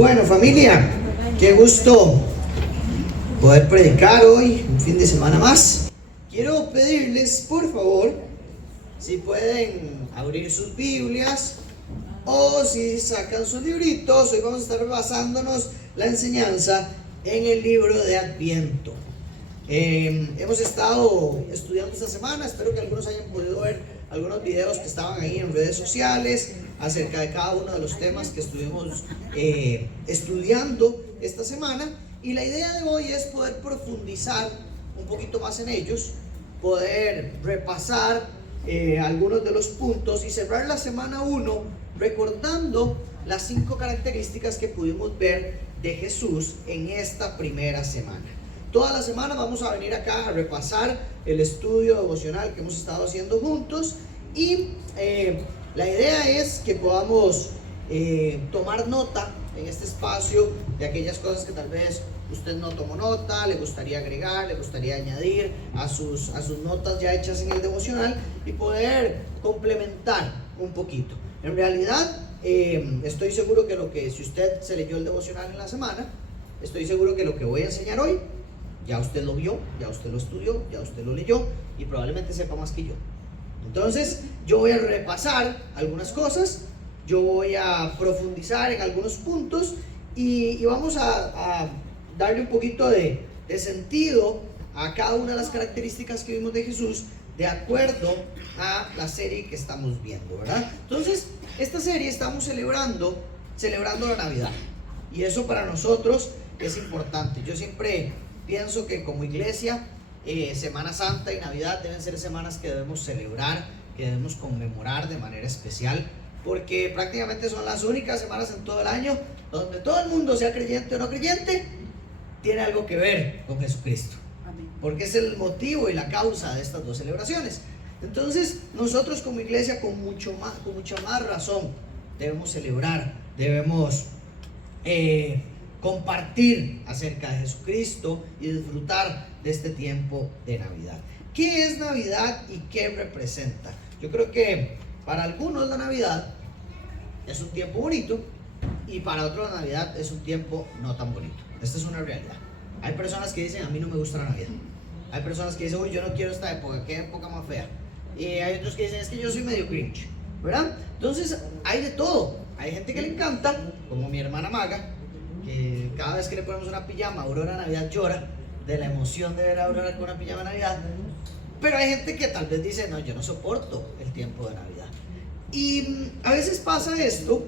Bueno, familia, qué gusto poder predicar hoy, un fin de semana más. Quiero pedirles, por favor, si pueden abrir sus Biblias o si sacan sus libritos. Hoy vamos a estar basándonos la enseñanza en el libro de Adviento. Hemos estado estudiando esta semana, espero que algunos hayan podido ver algunos videos que estaban ahí en redes sociales acerca de cada uno de los temas que estuvimos estudiando esta semana, y la idea de hoy es poder profundizar un poquito más en ellos, poder repasar algunos de los puntos y cerrar la semana 1 recordando las 5 características que pudimos ver de Jesús en esta primera semana. Toda la semana vamos a venir acá a repasar el estudio devocional que hemos estado haciendo juntos, y la idea es que podamos tomar nota en este espacio de aquellas cosas que tal vez usted no tomó nota, le gustaría agregar, le gustaría añadir a sus notas ya hechas en el devocional, y poder complementar un poquito. En realidad, estoy seguro que si usted se leyó el devocional en la semana, estoy seguro que lo que voy a enseñar hoy ya usted lo vio, ya usted lo estudió, ya usted lo leyó y probablemente sepa más que yo. Entonces, yo voy a repasar algunas cosas, yo voy a profundizar en algunos puntos y vamos a darle un poquito de sentido a cada una de las características que vimos de Jesús de acuerdo a la serie que estamos viendo, ¿verdad? Entonces, esta serie estamos celebrando la Navidad, y eso para nosotros es importante. Yo siempre pienso que como iglesia, Semana Santa y Navidad deben ser semanas que debemos celebrar, que debemos conmemorar de manera especial, porque prácticamente son las únicas semanas en todo el año donde todo el mundo, sea creyente o no creyente, tiene algo que ver con Jesucristo, porque es el motivo y la causa de estas dos celebraciones. Entonces, nosotros como iglesia con mucha más razón debemos celebrar, debemos compartir acerca de Jesucristo y disfrutar de este tiempo de Navidad. ¿Qué es Navidad y qué representa? Yo creo que para algunos la Navidad es un tiempo bonito, y para otros la Navidad es un tiempo no tan bonito. Esta es una realidad. Hay personas que dicen: a mí no me gusta la Navidad. Hay personas que dicen: uy, yo no quiero esta época, qué época más fea. Y hay otros que dicen: es que yo soy medio cringe, ¿verdad? Entonces hay de todo. Hay gente que le encanta, como mi hermana Maga, que cada vez que le ponemos una pijama Aurora Navidad llora de la emoción de ver a Aurora con una pijama Navidad. Pero hay gente que tal vez dice: no, yo no soporto el tiempo de Navidad. Y a veces pasa esto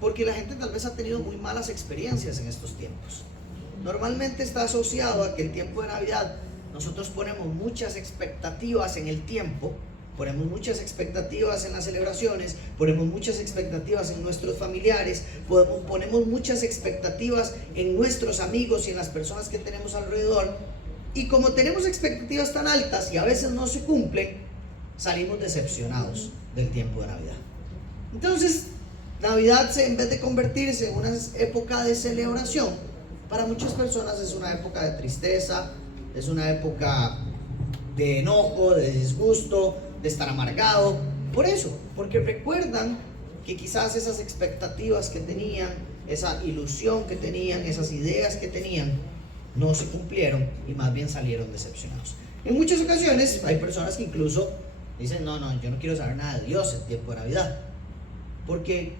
porque la gente tal vez ha tenido muy malas experiencias en estos tiempos. Normalmente está asociado a que el tiempo de Navidad nosotros ponemos muchas expectativas en el tiempo, ponemos muchas expectativas en las celebraciones, ponemos muchas expectativas en nuestros familiares, ponemos muchas expectativas en nuestros amigos y en las personas que tenemos alrededor, y como tenemos expectativas tan altas y a veces no se cumplen, salimos decepcionados del tiempo de Navidad. Entonces, Navidad, en vez de convertirse en una época de celebración, para muchas personas es una época de tristeza, es una época de enojo, de disgusto, de estar amargado. Por eso, porque recuerdan que quizás esas expectativas que tenían, esa ilusión que tenían, esas ideas que tenían, no se cumplieron y más bien salieron decepcionados. En muchas ocasiones hay personas que incluso dicen: no, yo no quiero saber nada de Dios en tiempo de Navidad, porque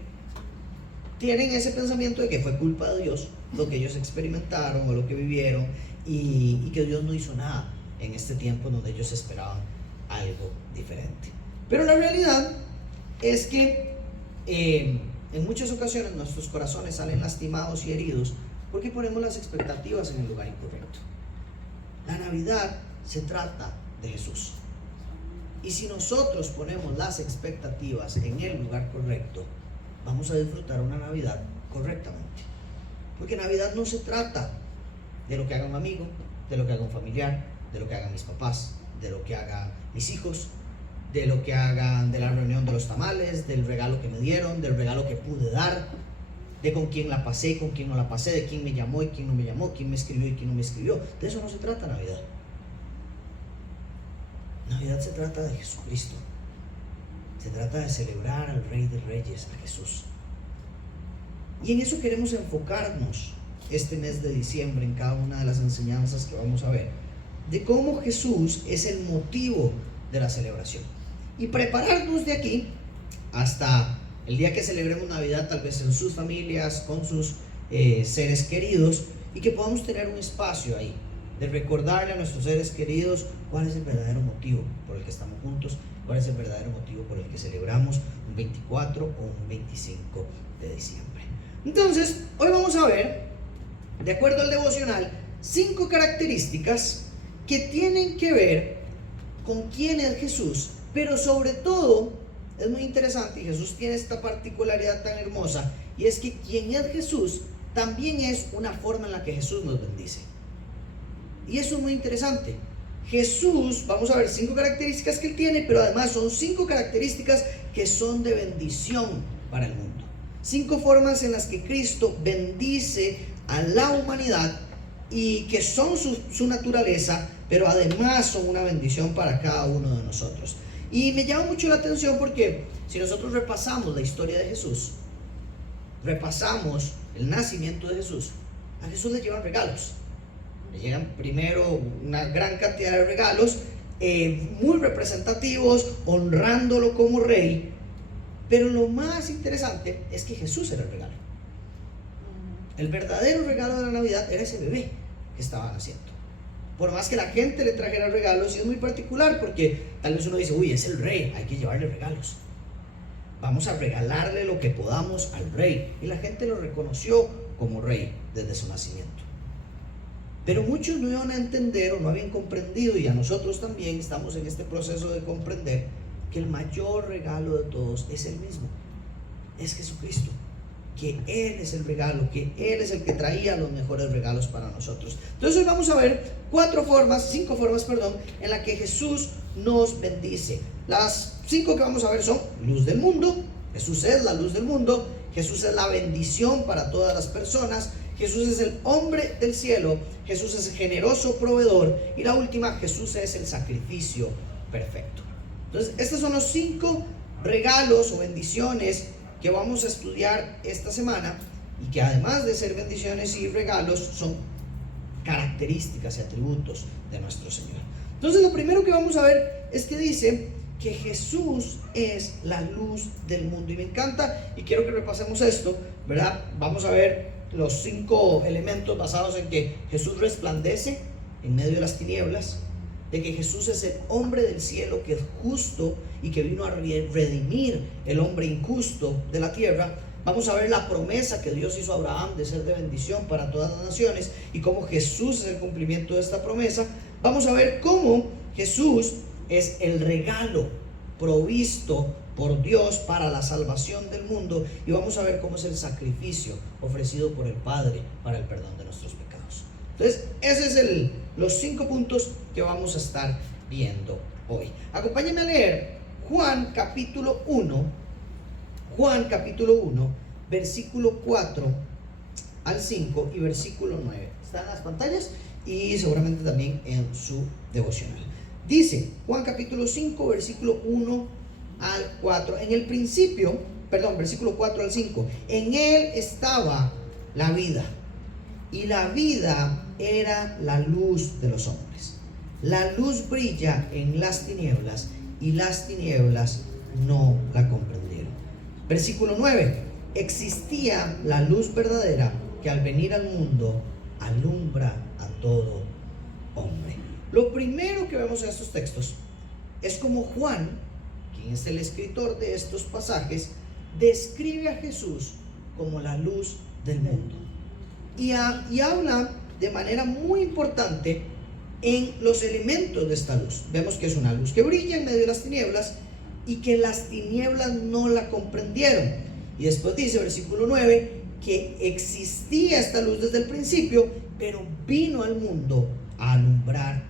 tienen ese pensamiento de que fue culpa de Dios lo que ellos experimentaron o lo que vivieron, y que Dios no hizo nada en este tiempo donde ellos esperaban algo diferente. Pero la realidad es que en muchas ocasiones nuestros corazones salen lastimados y heridos porque ponemos las expectativas en el lugar incorrecto. La Navidad se trata de Jesús, y si nosotros ponemos las expectativas en el lugar correcto, vamos a disfrutar una Navidad correctamente. Porque Navidad no se trata de lo que haga un amigo, de lo que haga un familiar, de lo que hagan mis papás, de lo que hagan mis hijos, de lo que hagan de la reunión de los tamales, del regalo que me dieron, del regalo que pude dar, de con quién la pasé, con quién no la pasé, de quién me llamó y quién no me llamó, quién me escribió y quién no me escribió. De eso no se trata Navidad. Navidad se trata de Jesucristo. Se trata de celebrar al Rey de Reyes, a Jesús. Y en eso queremos enfocarnos este mes de diciembre en cada una de las enseñanzas que vamos a ver, de cómo Jesús es el motivo de la celebración. Y prepararnos de aquí hasta el día que celebremos Navidad, tal vez en sus familias, con sus seres queridos, y que podamos tener un espacio ahí de recordarle a nuestros seres queridos cuál es el verdadero motivo por el que estamos juntos, cuál es el verdadero motivo por el que celebramos un 24 o un 25 de diciembre. Entonces, hoy vamos a ver, de acuerdo al devocional, 5 características que tienen que ver con quién es Jesús, pero sobre todo, es muy interesante, y Jesús tiene esta particularidad tan hermosa, y es que quien es Jesús también es una forma en la que Jesús nos bendice. Y eso es muy interesante. Jesús, vamos a ver 5 características que él tiene, pero además son 5 características que son de bendición para el mundo. 5 formas en las que Cristo bendice a la humanidad y que son su naturaleza, pero además son una bendición para cada uno de nosotros. Y me llama mucho la atención porque si nosotros repasamos la historia de Jesús, repasamos el nacimiento de Jesús, a Jesús le llevan regalos. Le llegan primero una gran cantidad de regalos, muy representativos, honrándolo como rey. Pero lo más interesante es que Jesús era el regalo. El verdadero regalo de la Navidad era ese bebé que estaba naciendo. Por más que la gente le trajera regalos, y es muy particular porque tal vez uno dice, uy, es el rey, hay que llevarle regalos. Vamos a regalarle lo que podamos al rey. Y la gente lo reconoció como rey desde su nacimiento. Pero muchos no iban a entender o no habían comprendido, y a nosotros también estamos en este proceso de comprender, que el mayor regalo de todos es el mismo, es Jesucristo, que Él es el regalo, que Él es el que traía los mejores regalos para nosotros. Entonces hoy vamos a ver 5 formas, en las que Jesús nos bendice. Las 5 que vamos a ver son luz del mundo. Jesús es la luz del mundo. Jesús es la bendición para todas las personas. Jesús es el hombre del cielo. Jesús es el generoso proveedor. Y la última, Jesús es el sacrificio perfecto. Entonces, estos son los 5 regalos o bendiciones que vamos a estudiar esta semana, y que además de ser bendiciones y regalos, son características y atributos de nuestro Señor. Entonces, lo primero que vamos a ver es que dice que Jesús es la luz del mundo. Y me encanta, y quiero que repasemos esto, ¿verdad? Vamos a ver los 5 elementos basados en que Jesús resplandece en medio de las tinieblas, de que Jesús es el hombre del cielo que es justo y que vino a redimir el hombre injusto de la tierra. Vamos a ver la promesa que Dios hizo a Abraham de ser de bendición para todas las naciones y cómo Jesús es el cumplimiento de esta promesa. Vamos a ver cómo Jesús es el regalo provisto por Dios para la salvación del mundo, y vamos a ver cómo es el sacrificio ofrecido por el Padre para el perdón de nuestros pecados. Entonces, esos es los 5 puntos que vamos a estar viendo hoy. Acompáñenme a leer Juan capítulo 1, versículo 4 al 5 y versículo 9. Están en las pantallas y seguramente también en su devocional. Dice Juan capítulo 5, versículo 1 al 4. Versículo 4 al 5. En él estaba la vida, y la vida era la luz de los hombres. La luz brilla en las tinieblas, y las tinieblas no la comprendieron. Versículo 9. Existía la luz verdadera que al venir al mundo alumbra a todo hombre. Lo primero que vemos en estos textos es como Juan, quien es el escritor de estos pasajes, describe a Jesús como la luz del mundo. Y habla de manera muy importante en los elementos de esta luz. Vemos que es una luz que brilla en medio de las tinieblas y que las tinieblas no la comprendieron. Y después dice, versículo 9, que existía esta luz desde el principio, pero vino al mundo a alumbrar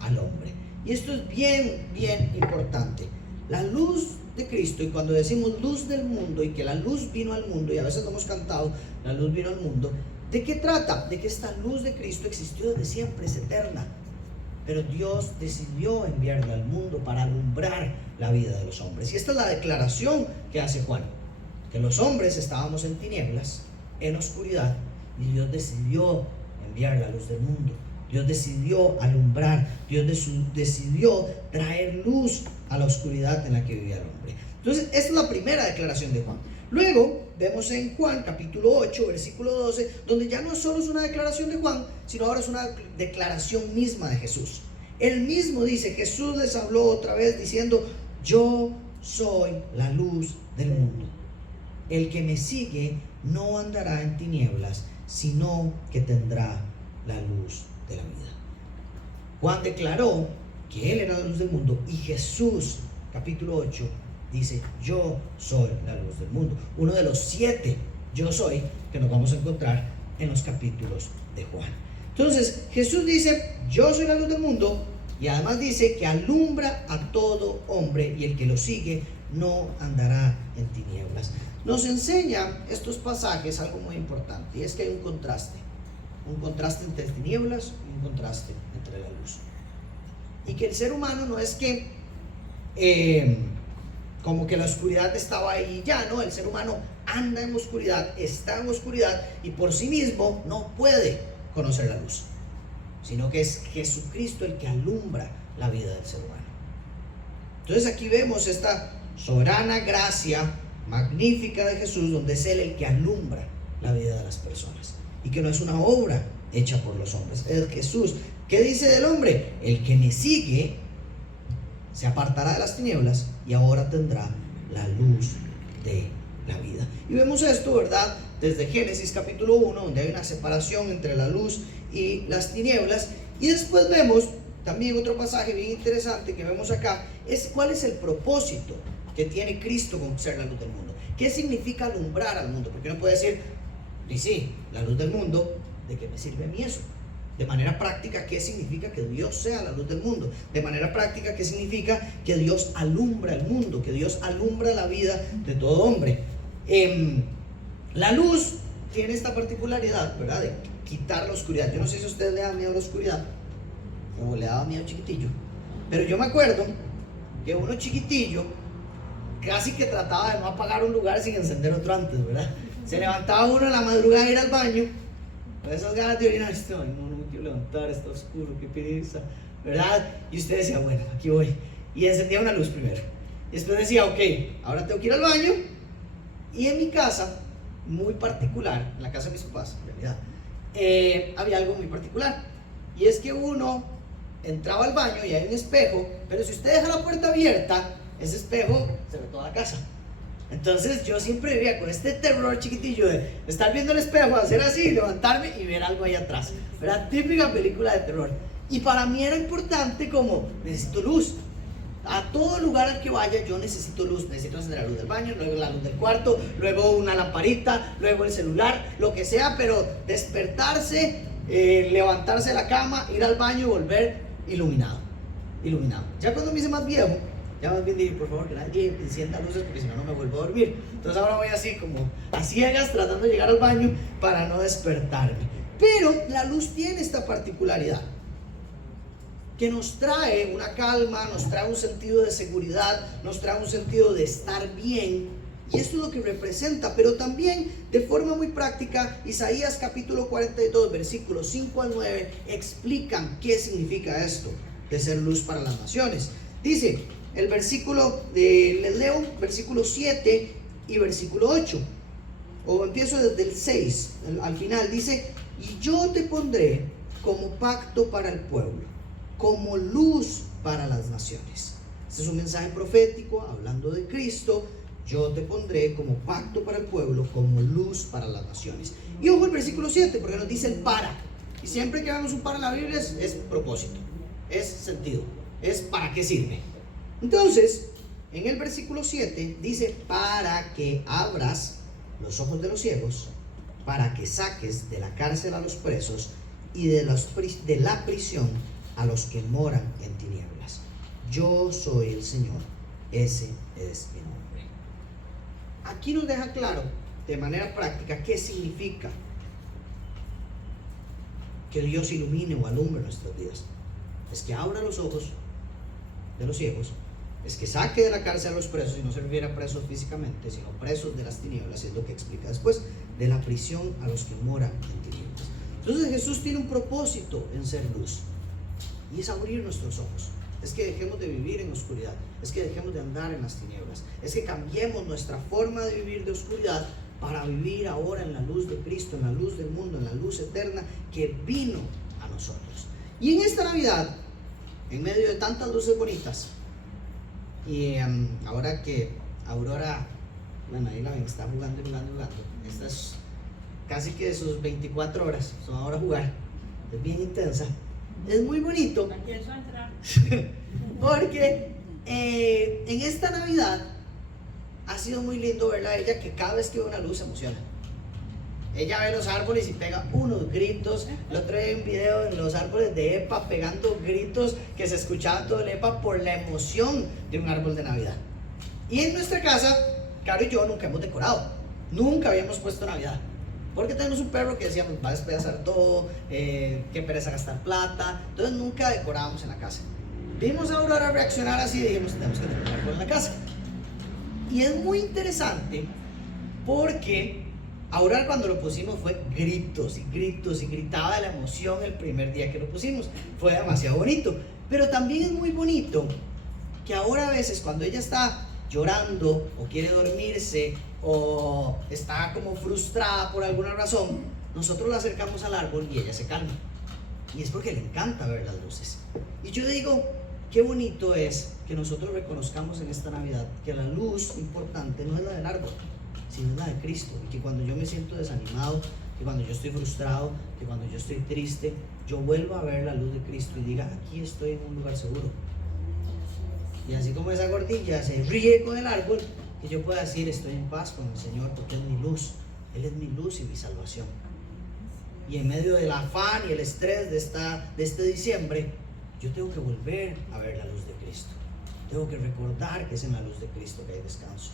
al hombre. Y esto es bien importante. La luz de Cristo, y cuando decimos luz del mundo y que la luz vino al mundo, y a veces lo hemos cantado, la luz vino al mundo, ¿de qué trata? De que esta luz de Cristo existió desde siempre, es eterna, pero Dios decidió enviarla al mundo para alumbrar la vida de los hombres. Y esta es la declaración que hace Juan, que los hombres estábamos en tinieblas, en oscuridad y Dios decidió enviar la luz del mundo. Dios decidió alumbrar, Dios decidió traer luz a la oscuridad en la que vivía el hombre. Entonces, esta es la primera declaración de Juan. Luego, vemos en Juan capítulo 8, versículo 12, donde ya no solo es una declaración de Juan, sino ahora es una declaración misma de Jesús. Él mismo dice, Jesús les habló otra vez diciendo, yo soy la luz del mundo. El que me sigue no andará en tinieblas, sino que tendrá la luz de la vida. Juan declaró que él era la luz del mundo y Jesús, capítulo 8, dice, yo soy la luz del mundo. Uno de los 7 yo soy que nos vamos a encontrar en los capítulos de Juan. Entonces, Jesús dice, yo soy la luz del mundo, y además dice que alumbra a todo hombre y el que lo sigue no andará en tinieblas. Nos enseña estos pasajes algo muy importante, y es que hay un contraste entre tinieblas y un contraste entre la luz. Y que el ser humano no es que como que la oscuridad estaba ahí ya, no, el ser humano anda en oscuridad, está en oscuridad y por sí mismo no puede conocer la luz, sino que es Jesucristo el que alumbra la vida del ser humano. Entonces aquí vemos esta soberana gracia magnífica de Jesús, donde es Él el que alumbra la vida de las personas y que no es una obra hecha por los hombres, es Jesús. ¿Qué dice del hombre? El que me sigue se apartará de las tinieblas y ahora tendrá la luz de la vida. Y vemos esto, ¿verdad? Desde Génesis capítulo 1, donde hay una separación entre la luz y las tinieblas. Y después vemos también otro pasaje bien interesante que vemos acá, es cuál es el propósito que tiene Cristo con ser la luz del mundo. ¿Qué significa alumbrar al mundo? Porque uno puede decir, y sí, la luz del mundo, ¿de qué me sirve a mí eso? De manera práctica, ¿qué significa que Dios sea la luz del mundo? De manera práctica, ¿qué significa que Dios alumbra el mundo? Que Dios alumbra la vida de todo hombre. La luz tiene esta particularidad, ¿verdad? De quitar la oscuridad. Yo no sé si a usted le da miedo a la oscuridad o le daba miedo chiquitillo, pero yo me acuerdo que uno chiquitillo casi que trataba de no apagar un lugar sin encender otro antes, ¿verdad? Se levantaba uno en la madrugada a ir al baño, con esas ganas de orinar, no me quiero levantar, está oscuro, qué pereza, ¿verdad? Y usted decía, bueno, aquí voy, y encendía una luz primero, y después decía, ok, ahora tengo que ir al baño. Y en mi casa, muy particular, en la casa de mis papás, en realidad, había algo muy particular, y es que uno entraba al baño y hay un espejo, pero si usted deja la puerta abierta, ese espejo se ve toda la casa. Entonces yo siempre vivía con este terror chiquitillo de estar viendo el espejo, hacer así, levantarme y ver algo ahí atrás. Era típica película de terror. Y para mí era importante como, necesito luz. A todo lugar al que vaya yo necesito luz. Necesito encender la luz del baño, luego la luz del cuarto, luego una lamparita, luego el celular, lo que sea, pero despertarse, levantarse de la cama, ir al baño y volver iluminado. Ya cuando me hice más viejo, ya más bien dije, por favor, que nadie encienda luces porque si no, no me vuelvo a dormir. Entonces ahora voy así como a ciegas tratando de llegar al baño para no despertarme. Pero la luz tiene esta particularidad que nos trae una calma, nos trae un sentido de seguridad, nos trae un sentido de estar bien. Y esto es lo que representa, pero también de forma muy práctica, Isaías capítulo 42, versículos 5 al 9, explican qué significa esto de ser luz para las naciones. Dice el versículo, les leo versículo 7 y versículo 8, o empiezo desde el 6, al final, dice, y yo te pondré como pacto para el pueblo, como luz para las naciones. Este es un mensaje profético hablando de Cristo. Yo te pondré como pacto para el pueblo, como luz para las naciones. Y ojo el versículo 7, porque nos dice el para. Y siempre que vemos un para en la Biblia es propósito, es sentido, es para qué sirve. Entonces, en el versículo 7 dice, para que abras los ojos de los ciegos, para que saques de la cárcel a los presos y de la prisión a los que moran en tinieblas. Yo soy el Señor, ese es mi nombre. Aquí nos deja claro de manera práctica qué significa que Dios ilumine o alumbre nuestras vidas. Es que abra los ojos de los ciegos es que saque de la cárcel a los presos, y no se refiere a presos físicamente, sino presos de las tinieblas, es lo que explica después, de la prisión a los que moran en tinieblas. Entonces Jesús tiene un propósito en ser luz, y es abrir nuestros ojos, es que dejemos de vivir en oscuridad, es que dejemos de andar en las tinieblas, es que cambiemos nuestra forma de vivir de oscuridad para vivir ahora en la luz de Cristo, en la luz del mundo, en la luz eterna que vino a nosotros. Y en esta Navidad, en medio de tantas luces bonitas, y ahora que Aurora, bueno, ahí la ven, está jugando. Esta es casi que sus 24 horas, son ahora jugar, es bien intensa, es muy bonito, porque en esta Navidad ha sido muy lindo verla a ella, que cada vez que ve una luz se emociona. Ella ve los árboles y pega unos gritos. El otro día vi un video en los árboles de EPA pegando gritos que se escuchaba todo el EPA por la emoción de un árbol de Navidad. Y en nuestra casa, Caro y yo nunca hemos decorado, nunca habíamos puesto Navidad, porque tenemos un perro que decíamos va a despedazar todo, qué pereza gastar plata, entonces nunca decorábamos en la casa. Vimos a Aurora reaccionar así y dijimos tenemos que tener un árbol en la casa. Y es muy interesante porque Aurora cuando lo pusimos fue gritos y gritaba de la emoción el primer día que lo pusimos, fue demasiado bonito. Pero también es muy bonito que ahora a veces cuando ella está llorando o quiere dormirse o está como frustrada por alguna razón, nosotros la acercamos al árbol y ella se calma, y es porque le encanta ver las luces. Y yo digo, qué bonito es que nosotros reconozcamos en esta Navidad que la luz importante no es la del árbol, sino la de Cristo, y que cuando yo me siento desanimado, que cuando yo estoy frustrado, que cuando yo estoy triste, yo vuelvo a ver la luz de Cristo y diga, aquí estoy en un lugar seguro. Y así como esa gordilla se ríe con el árbol, que yo pueda decir, estoy en paz con el Señor porque es mi luz, Él es mi luz y mi salvación. Y en medio del afán y el estrés de este diciembre, yo tengo que volver a ver la luz de Cristo. Tengo que recordar que es en la luz de Cristo que hay descanso,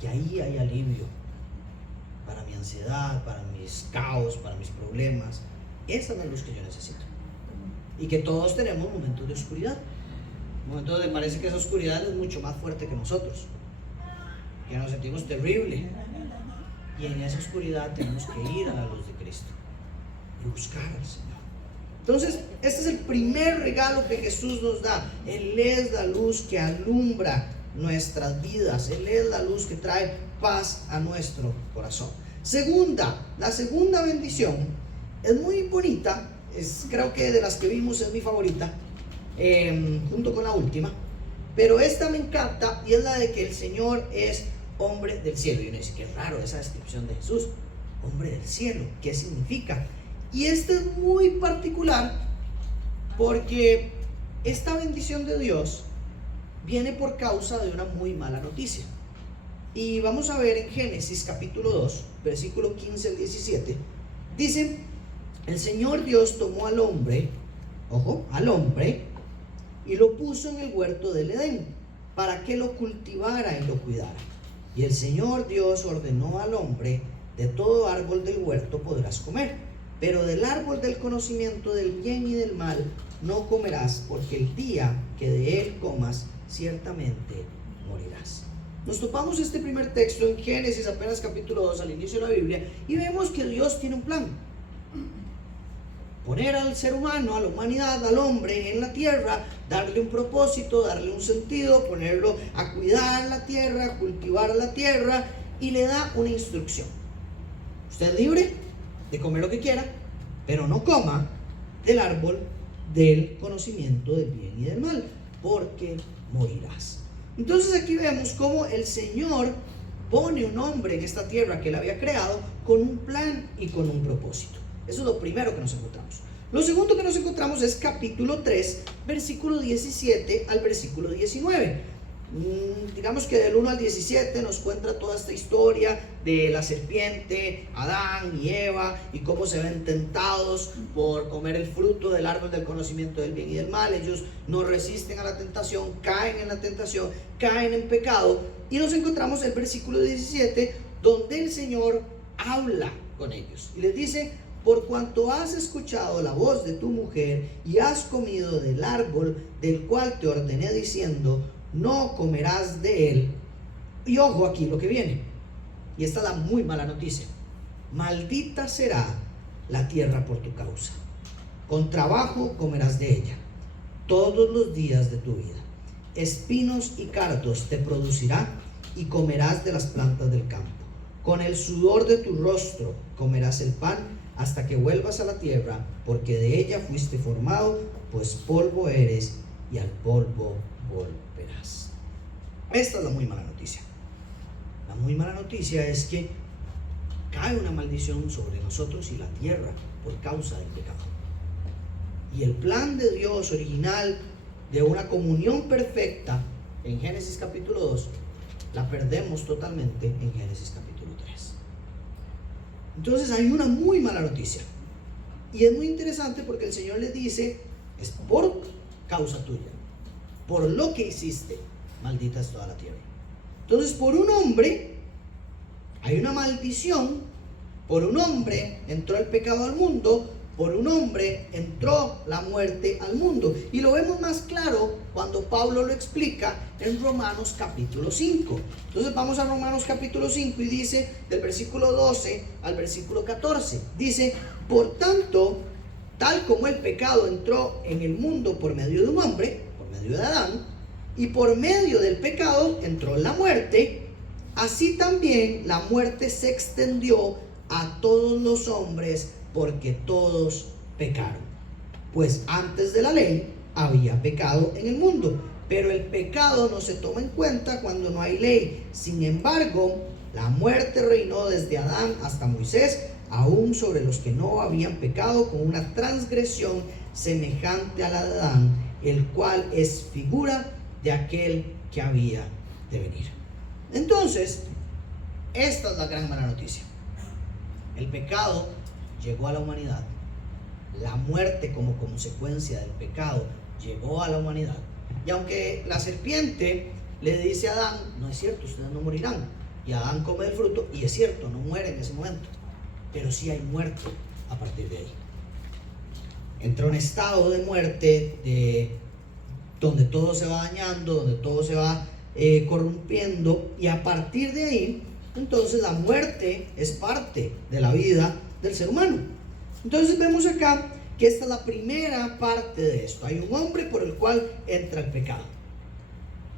que ahí hay alivio para mi ansiedad, para mis caos, para mis problemas. Esa es la luz que yo necesito. Y que todos tenemos momentos de oscuridad, momentos donde parece que esa oscuridad es mucho más fuerte que nosotros, que nos sentimos terrible, y en esa oscuridad tenemos que ir a la luz de Cristo y buscar al Señor. Entonces, este es el primer regalo que Jesús nos da. Él es la luz que alumbra nuestras vidas, Él es la luz que trae paz a nuestro corazón. La segunda bendición es muy bonita, creo que de las que vimos es mi favorita, junto con la última, pero esta me encanta, y es la de que el Señor es hombre del cielo. Y uno dice, qué raro esa descripción de Jesús, hombre del cielo, ¿qué significa? Y este es muy particular porque esta bendición de Dios viene por causa de una muy mala noticia. Y vamos a ver en Génesis capítulo 2, versículo 15 al 17, dice, el Señor Dios tomó al hombre, y lo puso en el huerto del Edén, para que lo cultivara y lo cuidara. Y el Señor Dios ordenó al hombre, de todo árbol del huerto podrás comer, pero del árbol del conocimiento del bien y del mal no comerás, porque el día que de él comas, ciertamente morirás. Nos topamos este primer texto en Génesis, apenas capítulo 2, al inicio de la Biblia, y vemos que Dios tiene un plan. Poner al ser humano, a la humanidad, al hombre en la tierra, darle un propósito, darle un sentido, ponerlo a cuidar la tierra, a cultivar la tierra, y le da una instrucción. Usted es libre de comer lo que quiera, pero no coma del árbol del conocimiento del bien y del mal, porque morirás. Entonces aquí vemos cómo el Señor pone un hombre en esta tierra que él había creado con un plan y con un propósito. Eso es lo primero que nos encontramos. Lo segundo que nos encontramos es capítulo 3, versículo 17 al versículo 19. Digamos que del 1 al 17 nos cuenta toda esta historia de la serpiente, Adán y Eva, y cómo se ven tentados por comer el fruto del árbol del conocimiento del bien y del mal. Ellos no resisten a la tentación, caen en la tentación, caen en pecado, y nos encontramos el versículo 17 donde el Señor habla con ellos y les dice: por cuanto has escuchado la voz de tu mujer y has comido del árbol del cual te ordené diciendo, no comerás de él. Y ojo aquí lo que viene, y esta es la muy mala noticia: maldita será la tierra por tu causa, con trabajo comerás de ella todos los días de tu vida. Espinos y cardos te producirá, y comerás de las plantas del campo. Con el sudor de tu rostro comerás el pan hasta que vuelvas a la tierra, porque de ella fuiste formado, pues polvo eres y al polvo volverás. Esta es la muy mala noticia. La muy mala noticia es que cae una maldición sobre nosotros y la tierra por causa del pecado. Y el plan de Dios original de una comunión perfecta en Génesis capítulo 2 la perdemos totalmente en Génesis capítulo 3. Entonces hay una muy mala noticia, y es muy interesante porque el Señor le dice: es por causa tuya, por lo que hiciste, maldita es toda la tierra. Entonces, por un hombre hay una maldición, por un hombre entró el pecado al mundo, por un hombre entró la muerte al mundo. Y lo vemos más claro cuando Pablo lo explica en Romanos capítulo 5. Entonces vamos a Romanos capítulo 5 y dice, del versículo 12 al versículo 14, dice: por tanto, tal como el pecado entró en el mundo por medio de un hombre, por medio de Adán, y por medio del pecado entró la muerte, así también la muerte se extendió a todos los hombres, porque todos pecaron. Pues antes de la ley había pecado en el mundo, pero el pecado no se toma en cuenta cuando no hay ley. Sin embargo, la muerte reinó desde Adán hasta Moisés, aún sobre los que no habían pecado, con una transgresión semejante a la de Adán, el cual es figura de aquel que había de venir. Entonces, esta es la gran mala noticia. El pecado llegó a la humanidad. La muerte como consecuencia del pecado llegó a la humanidad. Y aunque la serpiente le dice a Adán: no es cierto, ustedes no morirán, y Adán come el fruto, y es cierto, no muere en ese momento, pero sí hay muerte a partir de ahí. Entra un estado de muerte donde todo se va dañando, donde todo se va corrompiendo, y a partir de ahí, entonces la muerte es parte de la vida del ser humano. Entonces vemos acá que esta es la primera parte de esto. Hay un hombre por el cual entra el pecado.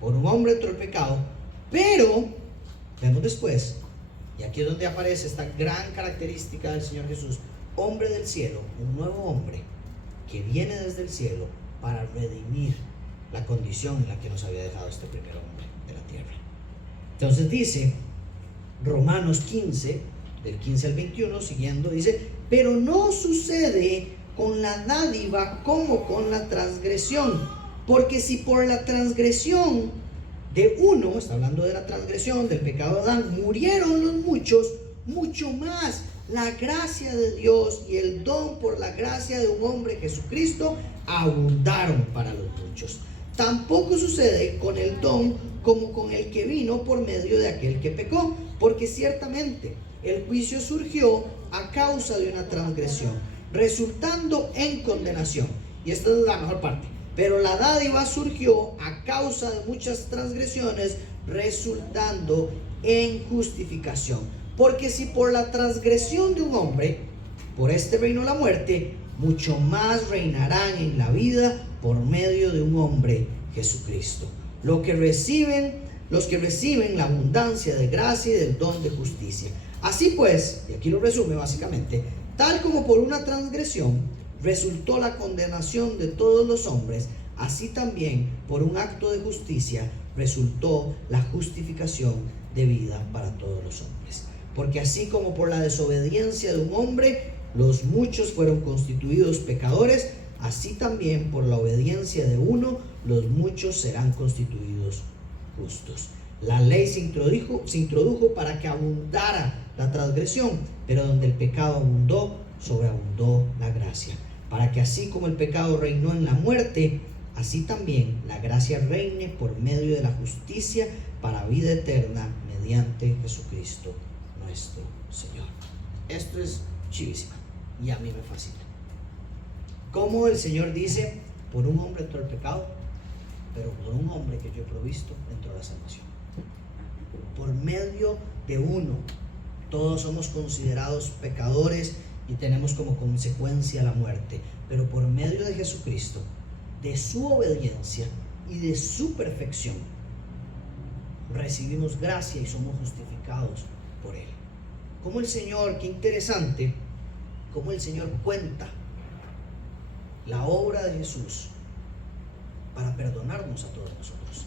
Por un hombre entró el pecado, pero vemos después, y aquí es donde aparece esta gran característica del Señor Jesús: hombre del cielo, un nuevo hombre que viene desde el cielo para redimir la condición en la que nos había dejado este primer hombre de la tierra. Entonces dice Romanos 15, del 15 al 21, siguiendo, dice: pero no sucede con la dádiva como con la transgresión, porque si por la transgresión de uno, está hablando de la transgresión del pecado de Adán, murieron los muchos, mucho más la gracia de Dios y el don por la gracia de un hombre, Jesucristo, abundaron para los muchos. Tampoco sucede con el don como con el que vino por medio de aquel que pecó, porque ciertamente el juicio surgió a causa de una transgresión, resultando en condenación. Y esta es la mejor parte. Pero la dádiva surgió a causa de muchas transgresiones, resultando en justificación. Porque si por la transgresión de un hombre, por este reinó la muerte, mucho más reinarán en la vida por medio de un hombre, Jesucristo. Los que reciben la abundancia de gracia y del don de justicia. Así pues, y aquí lo resume básicamente: tal como por una transgresión resultó la condenación de todos los hombres, así también por un acto de justicia resultó la justificación de vida para todos los hombres. Porque así como por la desobediencia de un hombre los muchos fueron constituidos pecadores, así también por la obediencia de uno los muchos serán constituidos justos. La ley se introdujo para que abundara la transgresión, pero donde el pecado abundó, sobreabundó la gracia, para que así como el pecado reinó en la muerte, así también la gracia reine por medio de la justicia para vida eterna mediante Jesucristo nuestro Señor. Esto es chivísima y a mí me fascina. Como el Señor dice: por un hombre entró el pecado, pero por un hombre que yo he provisto entró la salvación. Por medio de uno, todos somos considerados pecadores y tenemos como consecuencia la muerte, pero por medio de Jesucristo, de su obediencia y de su perfección, recibimos gracia y somos justificados por Él. Como el Señor, qué interesante, como el Señor cuenta la obra de Jesús para perdonarnos a todos nosotros.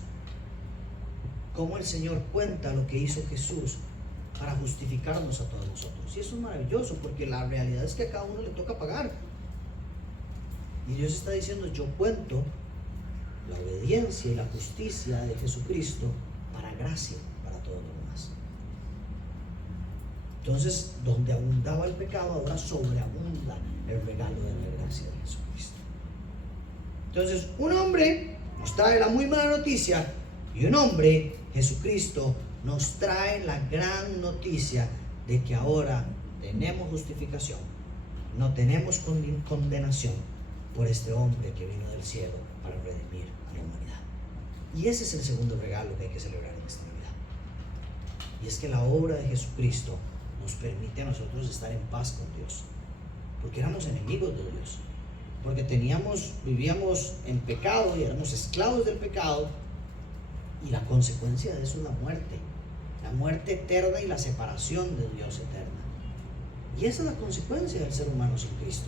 Como el Señor cuenta lo que hizo Jesús para justificarnos a todos nosotros. Y eso es maravilloso, porque la realidad es que a cada uno le toca pagar. Y Dios está diciendo: yo cuento la obediencia y la justicia de Jesucristo para gracia para todos los demás. Entonces, donde abundaba el pecado, ahora sobreabunda el regalo de la gracia de Jesucristo. Entonces, un hombre nos trae la muy mala noticia, y un hombre, Jesucristo, nos trae la gran noticia de que ahora tenemos justificación, no tenemos condenación por este hombre que vino del cielo para redimir a la humanidad. Y ese es el segundo regalo que hay que celebrar en esta Navidad. Y es que la obra de Jesucristo nos permite a nosotros estar en paz con Dios, porque éramos enemigos de Dios, porque vivíamos en pecado y éramos esclavos del pecado, y la consecuencia de eso es la muerte eterna y la separación de Dios eterna. Y esa es la consecuencia del ser humano sin Cristo.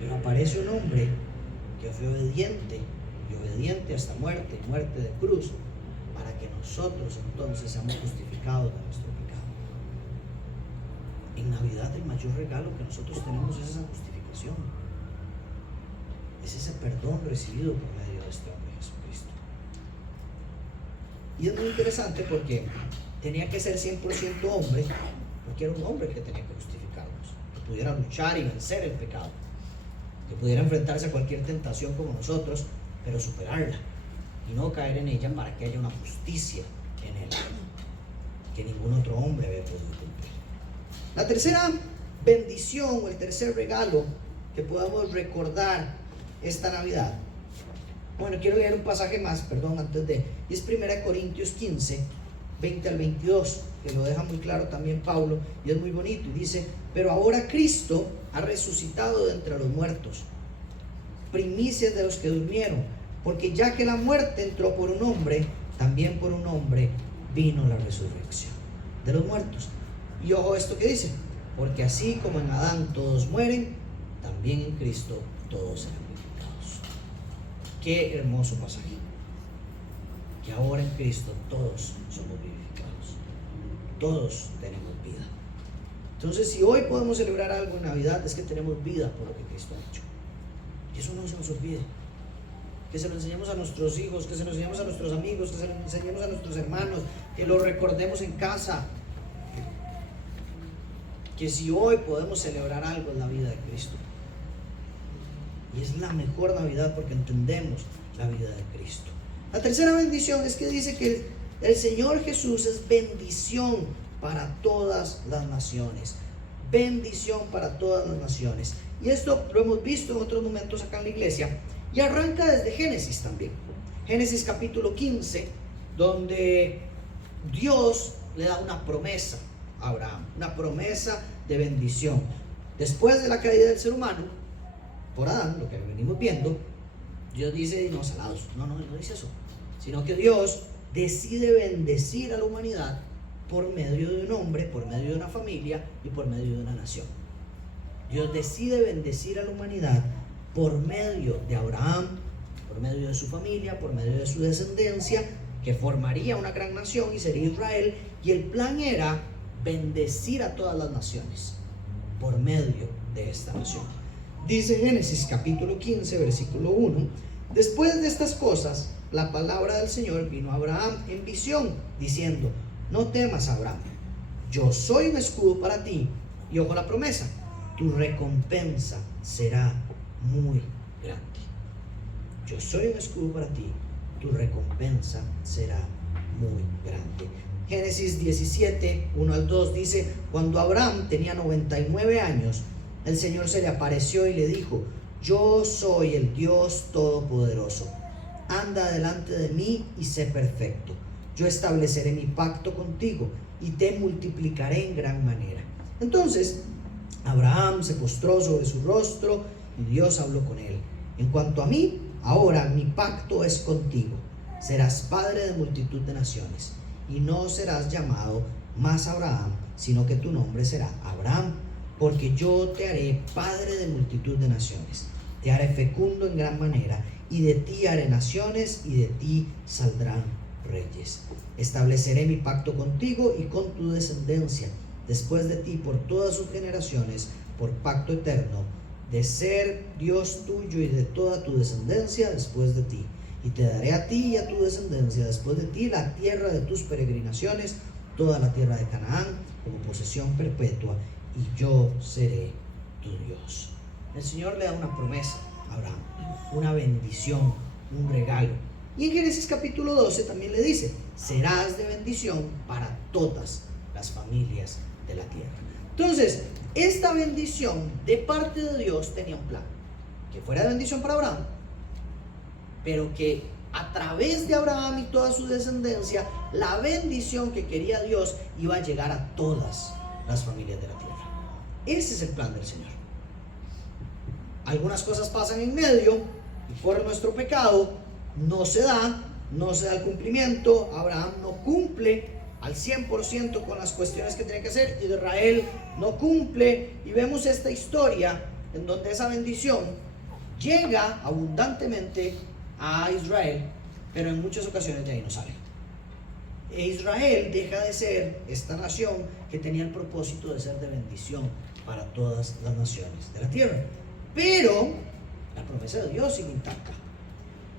Pero aparece un hombre que fue obediente hasta muerte, y muerte de cruz, para que nosotros entonces seamos justificados de nuestro pecado. En Navidad el mayor regalo que nosotros tenemos es esa justificación, es ese perdón recibido por medio de este hombre Jesucristo. Y es muy interesante porque tenía que ser 100% hombre, porque era un hombre que tenía que justificarnos, que pudiera luchar y vencer el pecado, que pudiera enfrentarse a cualquier tentación como nosotros, pero superarla y no caer en ella, para que haya una justicia en él que ningún otro hombre había podido cumplir. La tercera bendición o el tercer regalo que podamos recordar esta Navidad, bueno, quiero leer un pasaje más, y es 1 Corintios 15, 20 al 22, que lo deja muy claro también Pablo, y es muy bonito, y dice: pero ahora Cristo ha resucitado de entre los muertos, primicias de los que durmieron, porque ya que la muerte entró por un hombre, también por un hombre vino la resurrección de los muertos. Y ojo esto que dice: porque así como en Adán todos mueren, también en Cristo todos serán vivificados. Qué hermoso pasaje, que ahora en Cristo todos somos vivificados, todos tenemos vida. Entonces, si hoy podemos celebrar algo en Navidad, es que tenemos vida por lo que Cristo ha hecho. Y eso no se nos olvide. Que se lo enseñemos a nuestros hijos, que se lo enseñemos a nuestros amigos, que se lo enseñemos a nuestros hermanos, que lo recordemos en casa. Que si hoy podemos celebrar algo en la vida de Cristo. Y es la mejor Navidad porque entendemos la vida de Cristo. La tercera bendición es que dice que el Señor Jesús es bendición para todas las naciones. Bendición para todas las naciones. Y esto lo hemos visto en otros momentos acá en la iglesia. Y arranca desde Génesis también. Génesis capítulo 15, donde Dios le da una promesa a Abraham, una promesa de bendición. Después de la caída del ser humano, por Adán, lo que venimos viendo, Dios dice: no, salados, no dice eso, sino que Dios decide bendecir a la humanidad por medio de un hombre, por medio de una familia y por medio de una nación. Dios decide bendecir a la humanidad por medio de Abraham, por medio de su familia, por medio de su descendencia, que formaría una gran nación y sería Israel. Y el plan era bendecir a todas las naciones por medio de esta nación. Dice Génesis capítulo 15, versículo 1: después de estas cosas, la palabra del Señor vino a Abraham en visión, diciendo: no temas, Abraham, yo soy un escudo para ti. Y ojo la promesa: tu recompensa será muy grande. Yo soy un escudo para ti, tu recompensa será muy grande. Génesis 17, 1 al 2 dice: cuando Abraham tenía 99 años, el Señor se le apareció y le dijo: yo soy el Dios Todopoderoso. Anda delante de mí y sé perfecto. Yo estableceré mi pacto contigo y te multiplicaré en gran manera. Entonces Abraham se postró sobre su rostro y Dios habló con él. En cuanto a mí, ahora mi pacto es contigo. Serás padre de multitud de naciones y no serás llamado más Abraham, sino que tu nombre será Abraham, porque yo te haré padre de multitud de naciones. Te haré fecundo en gran manera y de ti haré naciones y de ti saldrán reyes. Estableceré mi pacto contigo y con tu descendencia después de ti por todas sus generaciones, por pacto eterno, de ser Dios tuyo y de toda tu descendencia después de ti. Y te daré a ti y a tu descendencia después de ti la tierra de tus peregrinaciones, toda la tierra de Canaán, como posesión perpetua, y yo seré tu Dios. El Señor le da una promesa a Abraham, una bendición, un regalo. Y en Génesis capítulo 12 también le dice: serás de bendición para todas las familias de la tierra. Entonces, esta bendición de parte de Dios tenía un plan, que fuera de bendición para Abraham, pero que a través de Abraham y toda su descendencia, la bendición que quería Dios iba a llegar a todas las familias de la tierra. Ese es el plan del Señor. Algunas cosas pasan en medio y por nuestro pecado no se da el cumplimiento. Abraham no cumple al 100% con las cuestiones que tiene que hacer, Israel no cumple, y vemos esta historia en donde esa bendición llega abundantemente a Israel, pero en muchas ocasiones de ahí no sale. E Israel deja de ser esta nación que tenía el propósito de ser de bendición para todas las naciones de la tierra. Pero la promesa de Dios sigue intacta.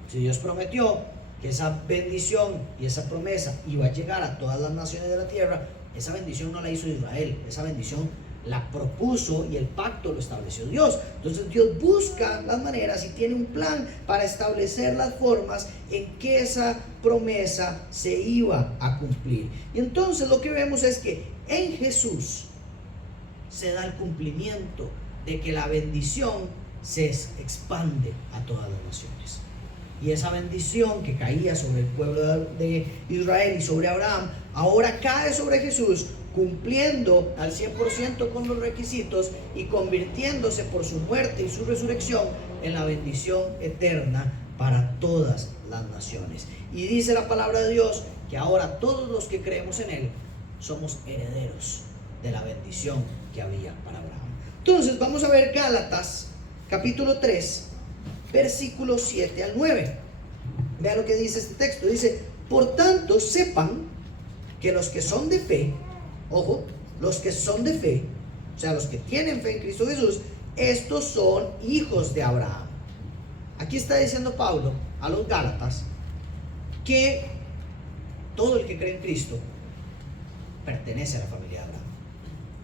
Si Dios prometió que esa bendición y esa promesa iba a llegar a todas las naciones de la tierra, esa bendición no la hizo Israel, esa bendición la propuso y el pacto lo estableció Dios. Entonces Dios busca las maneras y tiene un plan para establecer las formas en que esa promesa se iba a cumplir. Y entonces lo que vemos es que en Jesús se da el cumplimiento de que la bendición se expande a todas las naciones. Y esa bendición que caía sobre el pueblo de Israel y sobre Abraham, ahora cae sobre Jesús, cumpliendo al 100% con los requisitos y convirtiéndose por su muerte y su resurrección en la bendición eterna para todas las naciones. Y dice la palabra de Dios que ahora todos los que creemos en Él somos herederos de la bendición que había para Abraham. Entonces vamos a ver Gálatas capítulo 3, versículos 7 al 9. Vea lo que dice este texto. Dice: por tanto sepan que los que son de fe, ojo, los que son de fe, o sea, los que tienen fe en Cristo Jesús, estos son hijos de Abraham. Aquí está diciendo Pablo a los Gálatas que todo el que cree en Cristo pertenece a la familia de Abraham.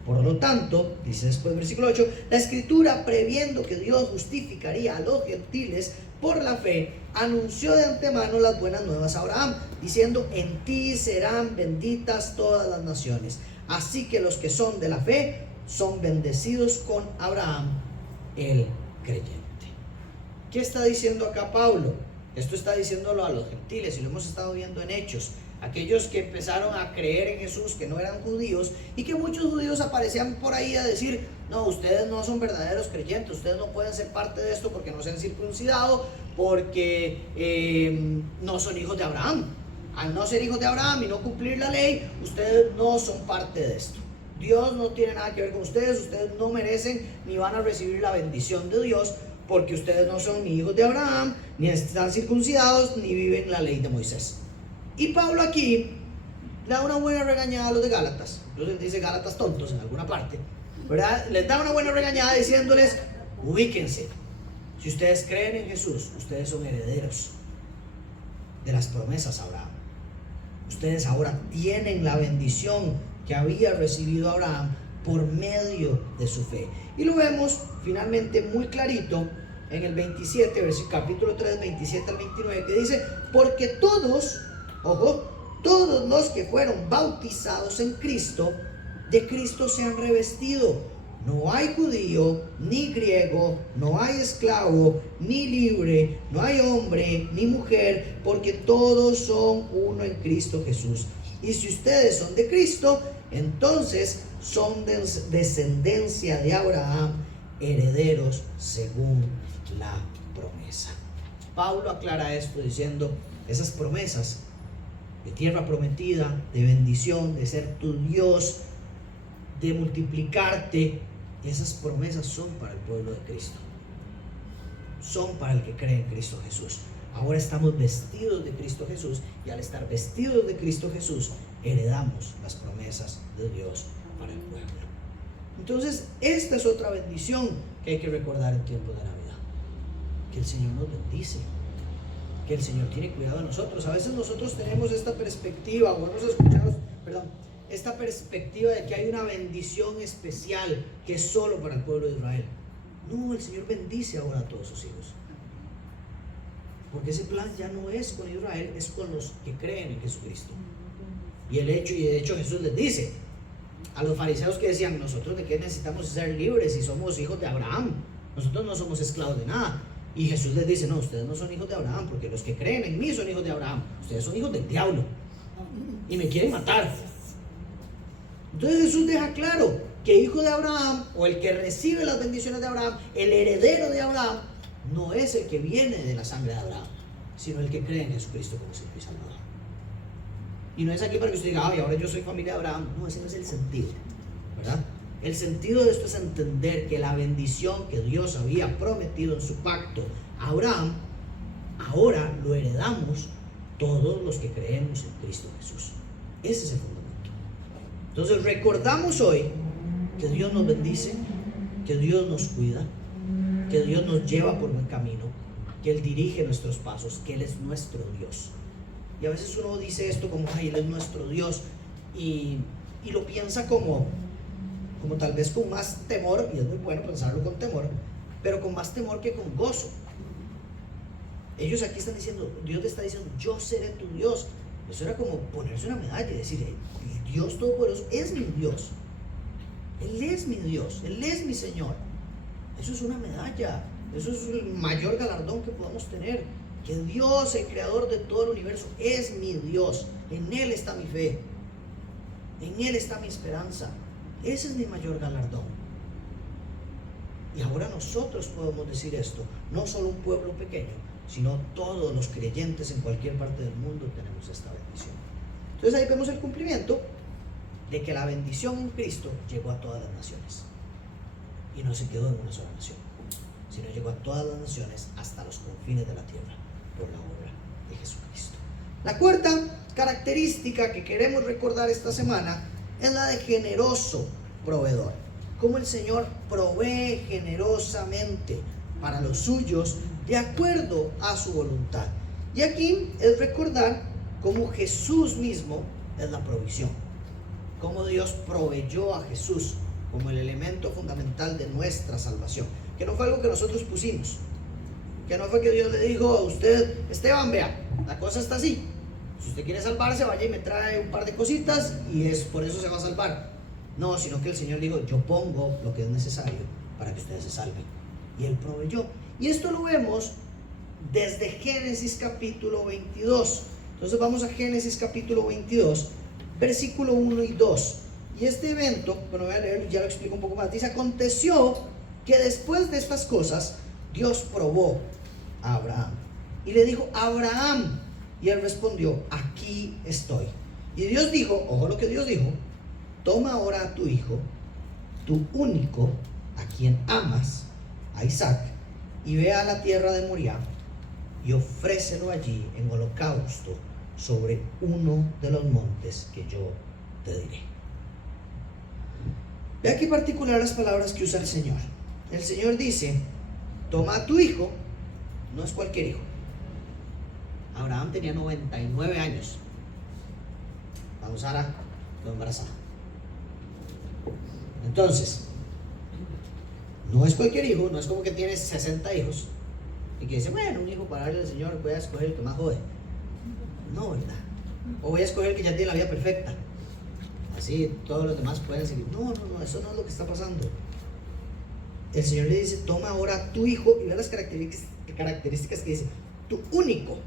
Por lo tanto, dice después versículo 8, la Escritura, previendo que Dios justificaría a los gentiles por la fe, anunció de antemano las buenas nuevas a Abraham, diciendo: en ti serán benditas todas las naciones. Así que los que son de la fe son bendecidos con Abraham, el creyente. ¿Qué está diciendo acá Pablo? Esto está diciéndolo a los gentiles y lo hemos estado viendo en Hechos. Aquellos que empezaron a creer en Jesús, que no eran judíos, y que muchos judíos aparecían por ahí a decir: no, ustedes no son verdaderos creyentes, ustedes no pueden ser parte de esto porque no se han circuncidado, porque no son hijos de Abraham. Al no ser hijos de Abraham y no cumplir la ley, ustedes no son parte de esto. Dios no tiene nada que ver con ustedes no merecen ni van a recibir la bendición de Dios, porque ustedes no son ni hijos de Abraham, ni están circuncidados, ni viven la ley de Moisés. Y Pablo aquí le da una buena regañada a los de Gálatas. Entonces dice Gálatas tontos en alguna parte, ¿verdad? Les da una buena regañada diciéndoles: ubíquense. Si ustedes creen en Jesús, ustedes son herederos de las promesas a Abraham. Ustedes ahora tienen la bendición que había recibido Abraham por medio de su fe. Y lo vemos finalmente muy clarito en el 27, capítulo 3, 27 al 29, que dice: porque todos, ojo, todos los que fueron bautizados en Cristo, de Cristo se han revestido. No hay judío, ni griego, no hay esclavo, ni libre, no hay hombre, ni mujer, porque todos son uno en Cristo Jesús. Y si ustedes son de Cristo, entonces son descendencia de Abraham, herederos según la promesa. Pablo aclara esto diciendo, esas promesas de tierra prometida, de bendición, de ser tu Dios, de multiplicarte, esas promesas son para el pueblo de Cristo, son para el que cree en Cristo Jesús. Ahora estamos vestidos de Cristo Jesús, y al estar vestidos de Cristo Jesús heredamos las promesas de Dios para el pueblo. Entonces esta es otra bendición que hay que recordar en tiempos de Navidad, que el Señor nos bendice, que el Señor tiene cuidado de nosotros. A veces nosotros tenemos esta perspectiva, o hemos escuchado, esta perspectiva de que hay una bendición especial que es solo para el pueblo de Israel. No, el Señor bendice ahora a todos sus hijos, porque ese plan ya no es con Israel, es con los que creen en Jesucristo. Y de hecho Jesús les dice a los fariseos que decían, nosotros de qué necesitamos ser libres si somos hijos de Abraham, nosotros no somos esclavos de nada. Y Jesús les dice, no, ustedes no son hijos de Abraham, porque los que creen en mí son hijos de Abraham, ustedes son hijos del diablo y me quieren matar. Entonces Jesús deja claro que hijo de Abraham, o el que recibe las bendiciones de Abraham, el heredero de Abraham, no es el que viene de la sangre de Abraham, sino el que cree en Jesucristo como Señor y Salvador. Y no es aquí para que usted diga, ay, ahora yo soy familia de Abraham. No, ese no es el sentido, ¿verdad? El sentido de esto es entender que la bendición que Dios había prometido en su pacto a Abraham, ahora lo heredamos todos los que creemos en Cristo Jesús. Ese es el fundamento. Entonces recordamos hoy que Dios nos bendice, que Dios nos cuida, que Dios nos lleva por buen camino, que Él dirige nuestros pasos, que Él es nuestro Dios. Y a veces uno dice esto como, ay, Él es nuestro Dios, y lo piensa como tal vez con más temor, y es muy bueno pensarlo con temor, pero con más temor que con gozo. Ellos aquí están diciendo, Dios le está diciendo, yo seré tu Dios. Eso era como ponerse una medalla y decir, el Dios Todopoderoso es mi Dios. Él es mi Dios, Él es mi Señor. Eso es una medalla, eso es el mayor galardón que podamos tener. Que Dios, el creador de todo el universo, es mi Dios. En Él está mi fe, en Él está mi esperanza. Ese es mi mayor galardón. Y ahora nosotros podemos decir esto, no solo un pueblo pequeño, sino todos los creyentes en cualquier parte del mundo tenemos esta bendición. Entonces ahí vemos el cumplimiento de que la bendición en Cristo llegó a todas las naciones, y no se quedó en una sola nación, sino llegó a todas las naciones hasta los confines de la tierra por la obra de Jesucristo. La cuarta característica que queremos recordar esta semana es la de generoso proveedor. Cómo el Señor provee generosamente para los suyos de acuerdo a su voluntad. Y aquí es recordar cómo Jesús mismo es la provisión, cómo Dios proveyó a Jesús como el elemento fundamental de nuestra salvación, que no fue algo que nosotros pusimos, que no fue que Dios le dijo a usted, Esteban, vea, la cosa está así, si usted quiere salvarse, vaya y me trae un par de cositas y es por eso se va a salvar. No, sino que el Señor dijo, yo pongo lo que es necesario para que ustedes se salven, y Él proveyó. Y esto lo vemos desde Génesis capítulo 22. Entonces vamos a Génesis capítulo 22, versículo 1 y 2. Y este evento, bueno, voy a leerlo y ya lo explico un poco más. Dice, aconteció que después de estas cosas, Dios probó a Abraham y le dijo, Abraham, y él respondió, aquí estoy. Y Dios dijo, ojo lo que Dios dijo, toma ahora a tu hijo, tu único, a quien amas, a Isaac, y ve a la tierra de Moriah y ofrécelo allí en holocausto sobre uno de los montes que yo te diré. Vea qué particular las palabras que usa el Señor. El Señor dice, toma a tu hijo, no es cualquier hijo. Abraham tenía 99 años cuando Sara lo embarazada. Entonces, no es cualquier hijo, no es como que tienes 60 hijos y que dice, bueno, un hijo para darle al Señor, voy a escoger el que más jode. No, ¿verdad? O voy a escoger el que ya tiene la vida perfecta, así todos los demás pueden seguir. No, eso no es lo que está pasando. el Señor le dice, toma ahora a tu hijo, y ve las características que dice, tu único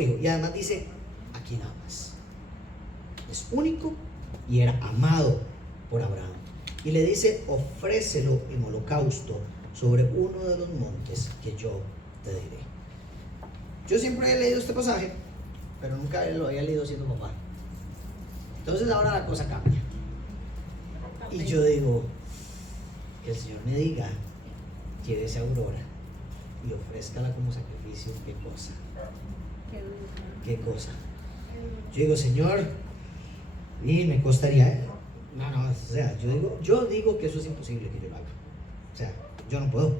hijo, y además dice, a quien amas. Es único y era amado por Abraham. Y le dice, ofrécelo en holocausto sobre uno de los montes que yo te diré. Yo siempre he leído este pasaje, pero nunca lo había leído siendo papá. Entonces ahora la cosa cambia. Y yo digo, que el Señor me diga, llévese a Aurora y ofrézcala como sacrificio. ¿Qué cosa? ¿Qué cosa? Yo digo, Señor, y me costaría, no, o sea, yo digo que eso es imposible que yo lo haga. O sea, yo no puedo.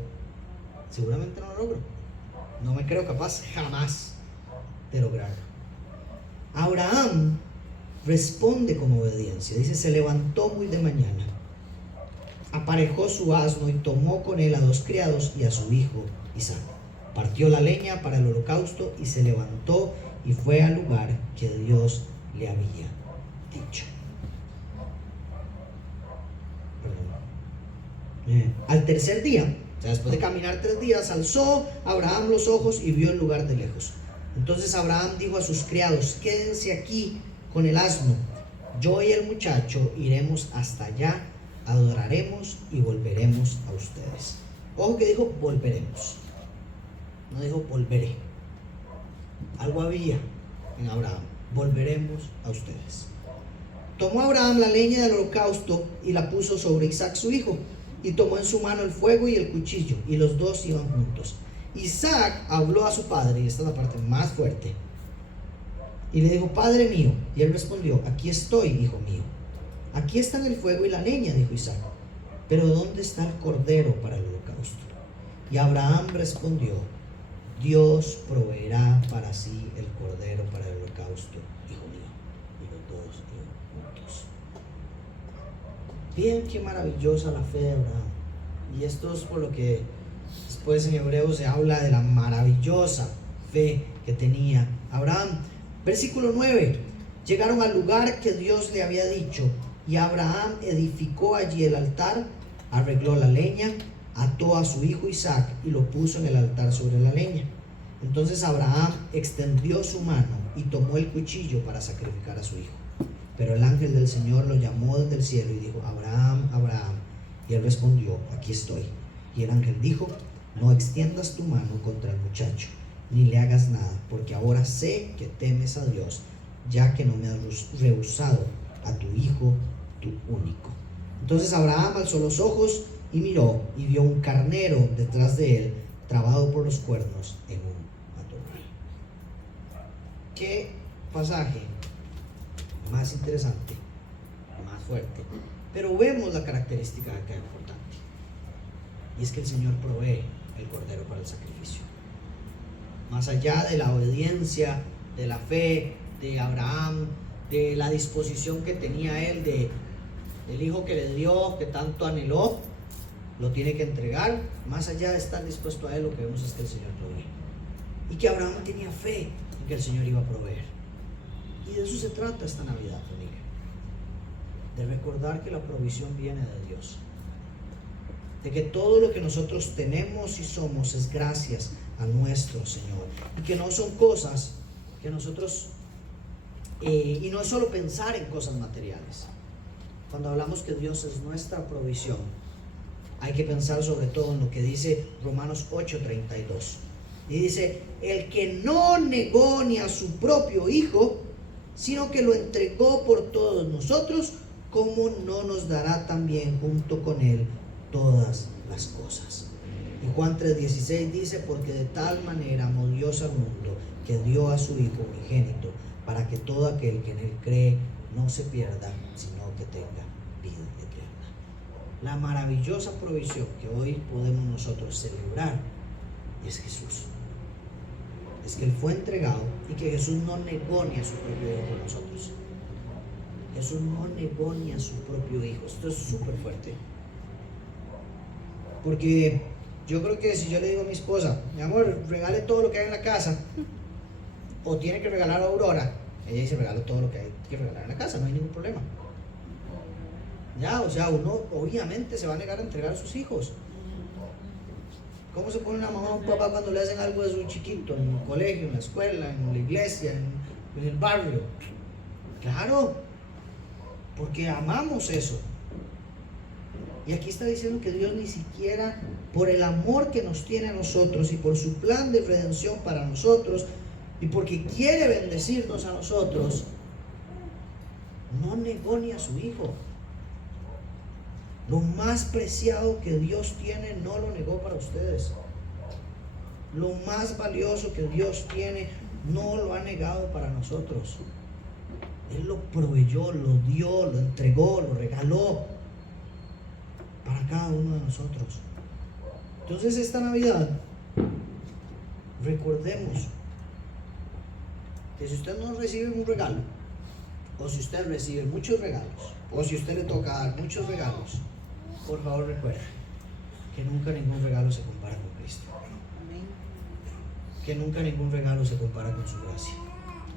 Seguramente no lo logro. No me creo capaz jamás de lograrlo. Abraham responde con obediencia. Dice, se levantó muy de mañana, aparejó su asno y tomó con él a 2 criados y a su hijo Isaac. Partió la leña para el holocausto y se levantó y fue al lugar que Dios le había dicho. Al tercer día, o sea, después de caminar 3 días, alzó Abraham los ojos y vio el lugar de lejos. Entonces Abraham dijo a sus criados, quédense aquí con el asno, yo y el muchacho iremos hasta allá, adoraremos y volveremos a ustedes. Ojo que dijo volveremos, no dijo volveré. Algo había en Abraham, volveremos a ustedes. Tomó Abraham la leña del holocausto y la puso sobre Isaac su hijo, y tomó en su mano el fuego y el cuchillo, y los dos iban juntos. Isaac habló a su padre, y esta es la parte más fuerte, y le dijo, Padre mío. Y él respondió, aquí estoy, hijo mío. Aquí están el fuego y la leña, dijo Isaac, pero ¿dónde está el cordero para el holocausto? Y Abraham respondió, Dios proveerá para sí el cordero para el holocausto, hijo mío. Y los dos iban juntos. Bien, qué maravillosa la fe de Abraham. Y esto es por lo que después en Hebreos se habla de la maravillosa fe que tenía Abraham. Versículo 9. Llegaron al lugar que Dios le había dicho, y Abraham edificó allí el altar, arregló la leña, ató a su hijo Isaac y lo puso en el altar sobre la leña. Entonces Abraham extendió su mano y tomó el cuchillo para sacrificar a su hijo. Pero el ángel del Señor lo llamó desde el cielo y dijo, Abraham, Abraham. Y él respondió, aquí estoy. Y el ángel dijo, no extiendas tu mano contra el muchacho, ni le hagas nada, porque ahora sé que temes a Dios, ya que no me has rehusado a tu hijo, tu único. Entonces Abraham alzó los ojos y miró, y vio un carnero detrás de él, trabado por los cuernos en un matorral. ¿Qué pasaje más interesante, más fuerte? Pero vemos la característica acá importante, y es que el Señor provee el cordero para el sacrificio. Más allá de la obediencia, de la fe de Abraham, de la disposición que tenía él, del hijo que le dio, que tanto anheló, lo tiene que entregar. Más allá de estar dispuesto a él, lo que vemos es que el Señor provee, y que Abraham tenía fe en que el Señor iba a proveer. Y de eso se trata esta Navidad, familia, de recordar que la provisión viene de Dios, de que todo lo que nosotros tenemos y somos es gracias a nuestro Señor, y que no son cosas que nosotros y no es solo pensar en cosas materiales. Cuando hablamos que Dios es nuestra provisión, hay que pensar sobre todo en lo que dice Romanos 8:32, y dice, el que no negó ni a su propio hijo, sino que lo entregó por todos nosotros, ¿cómo no nos dará también junto con él todas las cosas? Y Juan 3:16 dice, porque de tal manera amó Dios al mundo, que dio a su Hijo unigénito, para que todo aquel que en él cree no se pierda, sino que tenga vida eterna. La maravillosa provisión que hoy podemos nosotros celebrar es Jesús. Es que Él fue entregado, y que Jesús no negó ni a su propio Hijo por nosotros. Jesús no negó ni a su propio Hijo. Esto es súper fuerte, porque yo creo que si yo le digo a mi esposa, mi amor, regale todo lo que hay en la casa, o tiene que regalar a Aurora, ella dice, regalo todo lo que hay que regalar en la casa, no hay ningún problema. Ya, o sea, uno obviamente se va a negar a entregar a sus hijos. ¿Cómo se pone una mamá o un papá cuando le hacen algo de su chiquito? En el colegio, en la escuela, en la iglesia, en el barrio. Claro, porque amamos eso. Y aquí está diciendo que Dios ni siquiera, por el amor que nos tiene a nosotros y por su plan de redención para nosotros, y porque quiere bendecirnos a nosotros, no negó ni a su hijo. Lo más preciado que Dios tiene no lo negó para ustedes. Lo más valioso que Dios tiene no lo ha negado para nosotros. Él lo proveyó, lo dio, lo entregó, lo regaló para cada uno de nosotros. Entonces esta Navidad, recordemos que si usted no recibe un regalo, o si usted recibe muchos regalos, o si usted le toca dar muchos regalos, por favor recuerde que nunca ningún regalo se compara con Cristo. Que nunca ningún regalo se compara con su gracia.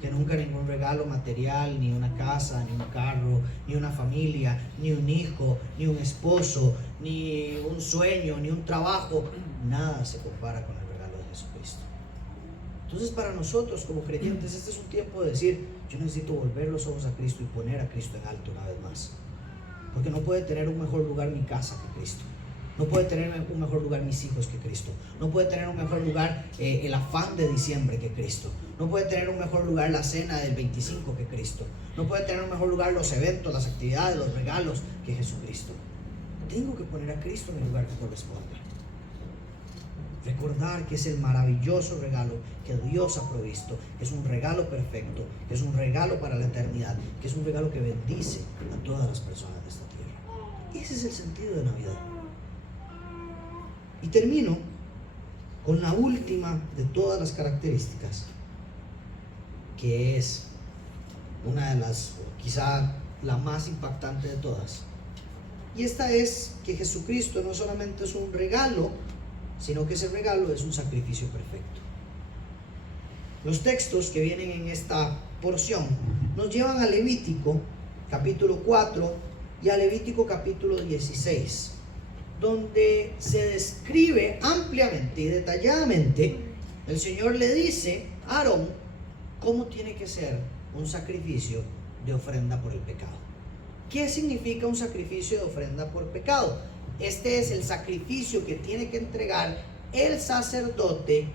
Que nunca ningún regalo material, ni una casa, ni un carro, ni una familia, ni un hijo, ni un esposo, ni un sueño, ni un trabajo, nada se compara con el regalo de Jesucristo. Entonces para nosotros como creyentes este es un tiempo de decir, yo necesito volver los ojos a Cristo y poner a Cristo en alto una vez más. Porque no puede tener un mejor lugar mi casa que Cristo. No puede tener un mejor lugar mis hijos que Cristo. No puede tener un mejor lugar el afán de diciembre que Cristo. No puede tener un mejor lugar la cena del 25 que Cristo. No puede tener un mejor lugar los eventos, las actividades, los regalos que Jesucristo. Tengo que poner a Cristo en el lugar que corresponde. Recordar que es el maravilloso regalo que Dios ha provisto, que es un regalo perfecto, que es un regalo para la eternidad, que es un regalo que bendice a todas las personas de esta tierra. Ese es el sentido de Navidad. Y termino con la última de todas las características, que es una de las, quizá la más impactante de todas. Y esta es que Jesucristo no solamente es un regalo, sino que ese regalo es un sacrificio perfecto. Los textos que vienen en esta porción nos llevan a Levítico capítulo 4 y a Levítico capítulo 16, donde se describe ampliamente y detalladamente, el Señor le dice a Aarón cómo tiene que ser un sacrificio de ofrenda por el pecado. ¿Qué significa un sacrificio de ofrenda por pecado? Este es el sacrificio que tiene que entregar el sacerdote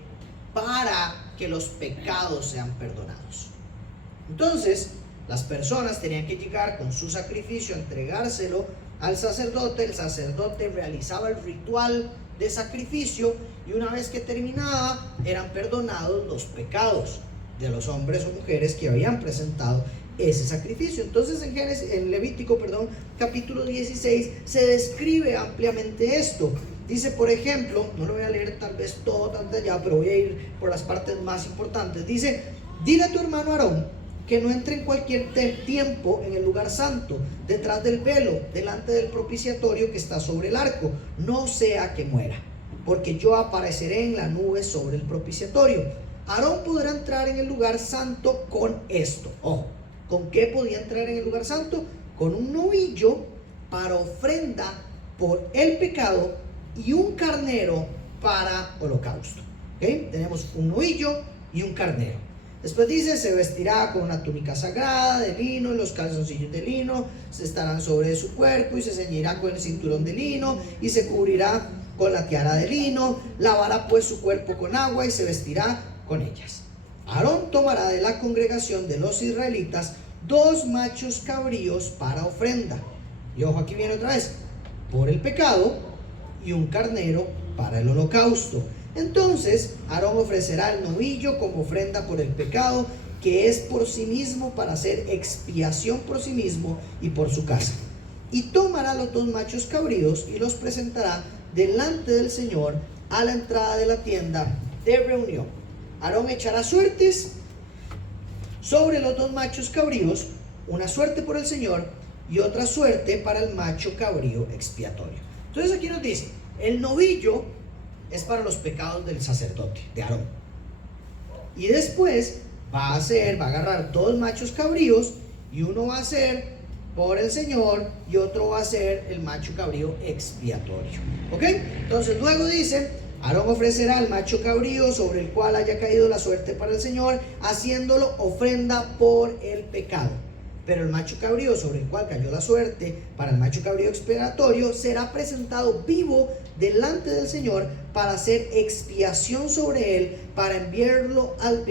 para que los pecados sean perdonados. Entonces, las personas tenían que llegar con su sacrificio, entregárselo al sacerdote. El sacerdote realizaba el ritual de sacrificio y una vez que terminaba, eran perdonados los pecados de los hombres o mujeres que habían presentado ese sacrificio. Entonces en Levítico capítulo 16 se describe ampliamente esto. Dice, por ejemplo, no lo voy a leer tal vez todo tan detallado, pero voy a ir por las partes más importantes. Dice, dile a tu hermano Aarón que no entre en cualquier tiempo en el lugar santo, detrás del velo, delante del propiciatorio que está sobre el arco, no sea que muera, porque yo apareceré en la nube sobre el propiciatorio. Aarón podrá entrar en el lugar santo con esto. Ojo, ¿con qué podía entrar en el lugar santo? Con un novillo para ofrenda por el pecado y un carnero para holocausto. ¿Okay? Tenemos un novillo y un carnero. Después dice, se vestirá con una túnica sagrada de lino y los calzoncillos de lino se estarán sobre su cuerpo y se ceñirá con el cinturón de lino y se cubrirá con la tiara de lino, lavará pues su cuerpo con agua y se vestirá con ellas. Aarón tomará de la congregación de los israelitas 2 machos cabríos para ofrenda. Y ojo, aquí viene otra vez, por el pecado, y un carnero para el holocausto. Entonces Aarón ofrecerá el novillo como ofrenda por el pecado, que es por sí mismo, para hacer expiación por sí mismo y por su casa. Y tomará los 2 machos cabríos y los presentará delante del Señor a la entrada de la tienda de reunión. Aarón echará suertes sobre los 2 machos cabríos, una suerte por el Señor y otra suerte para el macho cabrío expiatorio. Entonces aquí nos dice, el novillo es para los pecados del sacerdote, de Aarón. Y después va a agarrar 2 machos cabríos y uno va a ser por el Señor y otro va a ser el macho cabrío expiatorio. ¿Ok? Entonces luego dice, Aarón ofrecerá el macho cabrío sobre el cual haya caído la suerte para el Señor, haciéndolo ofrenda por el pecado. Pero el macho cabrío sobre el cual cayó la suerte para el macho cabrío expiatorio será presentado vivo delante del Señor para hacer expiación sobre él, para enviarlo al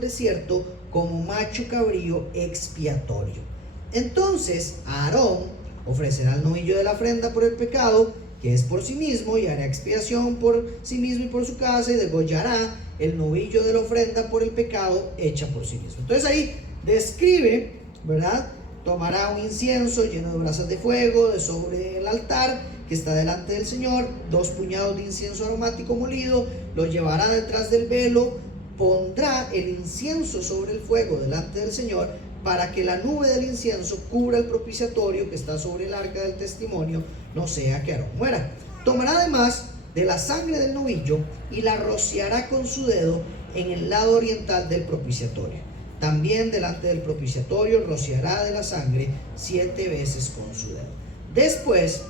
desierto como macho cabrío expiatorio. Entonces Aarón ofrecerá el novillo de la ofrenda por el pecado, que es por sí mismo, y hará expiación por sí mismo y por su casa, y degollará el novillo de la ofrenda por el pecado hecha por sí mismo. Entonces ahí describe, ¿verdad? Tomará un incienso lleno de brasas de fuego de sobre el altar que está delante del Señor, 2 puñados de incienso aromático molido, lo llevará detrás del velo, pondrá el incienso sobre el fuego delante del Señor, para que la nube del incienso cubra el propiciatorio que está sobre el arca del testimonio, no sea que Aarón muera. Tomará además de la sangre del novillo y la rociará con su dedo en el lado oriental del propiciatorio. También delante del propiciatorio rociará de la sangre 7 veces con su dedo. Después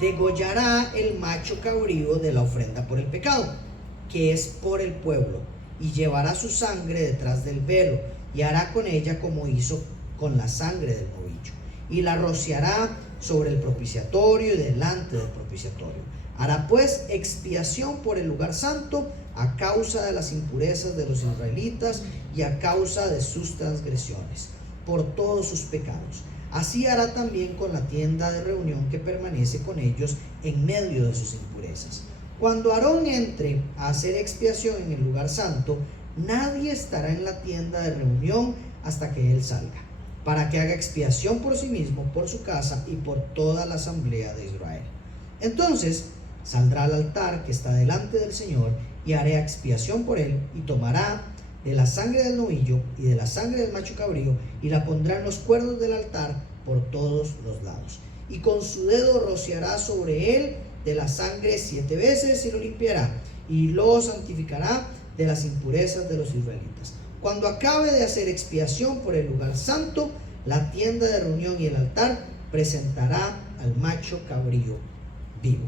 degollará el macho cabrío de la ofrenda por el pecado, que es por el pueblo, y llevará su sangre detrás del velo, y hará con ella como hizo con la sangre del novillo, y la rociará sobre el propiciatorio y delante del propiciatorio. Hará pues expiación por el lugar santo a causa de las impurezas de los israelitas y a causa de sus transgresiones, por todos sus pecados. Así hará también con la tienda de reunión que permanece con ellos en medio de sus impurezas. Cuando Aarón entre a hacer expiación en el lugar santo, nadie estará en la tienda de reunión hasta que él salga, para que haga expiación por sí mismo, por su casa y por toda la asamblea de Israel. Entonces saldrá al altar que está delante del Señor y hará expiación por él, y tomará de la sangre del novillo y de la sangre del macho cabrío y la pondrá en los cuernos del altar por todos los lados, y con su dedo rociará sobre él de la sangre 7 veces y lo limpiará y lo santificará de las impurezas de los israelitas. Cuando acabe de hacer expiación por el lugar santo, la tienda de reunión y el altar, presentará al macho cabrío vivo.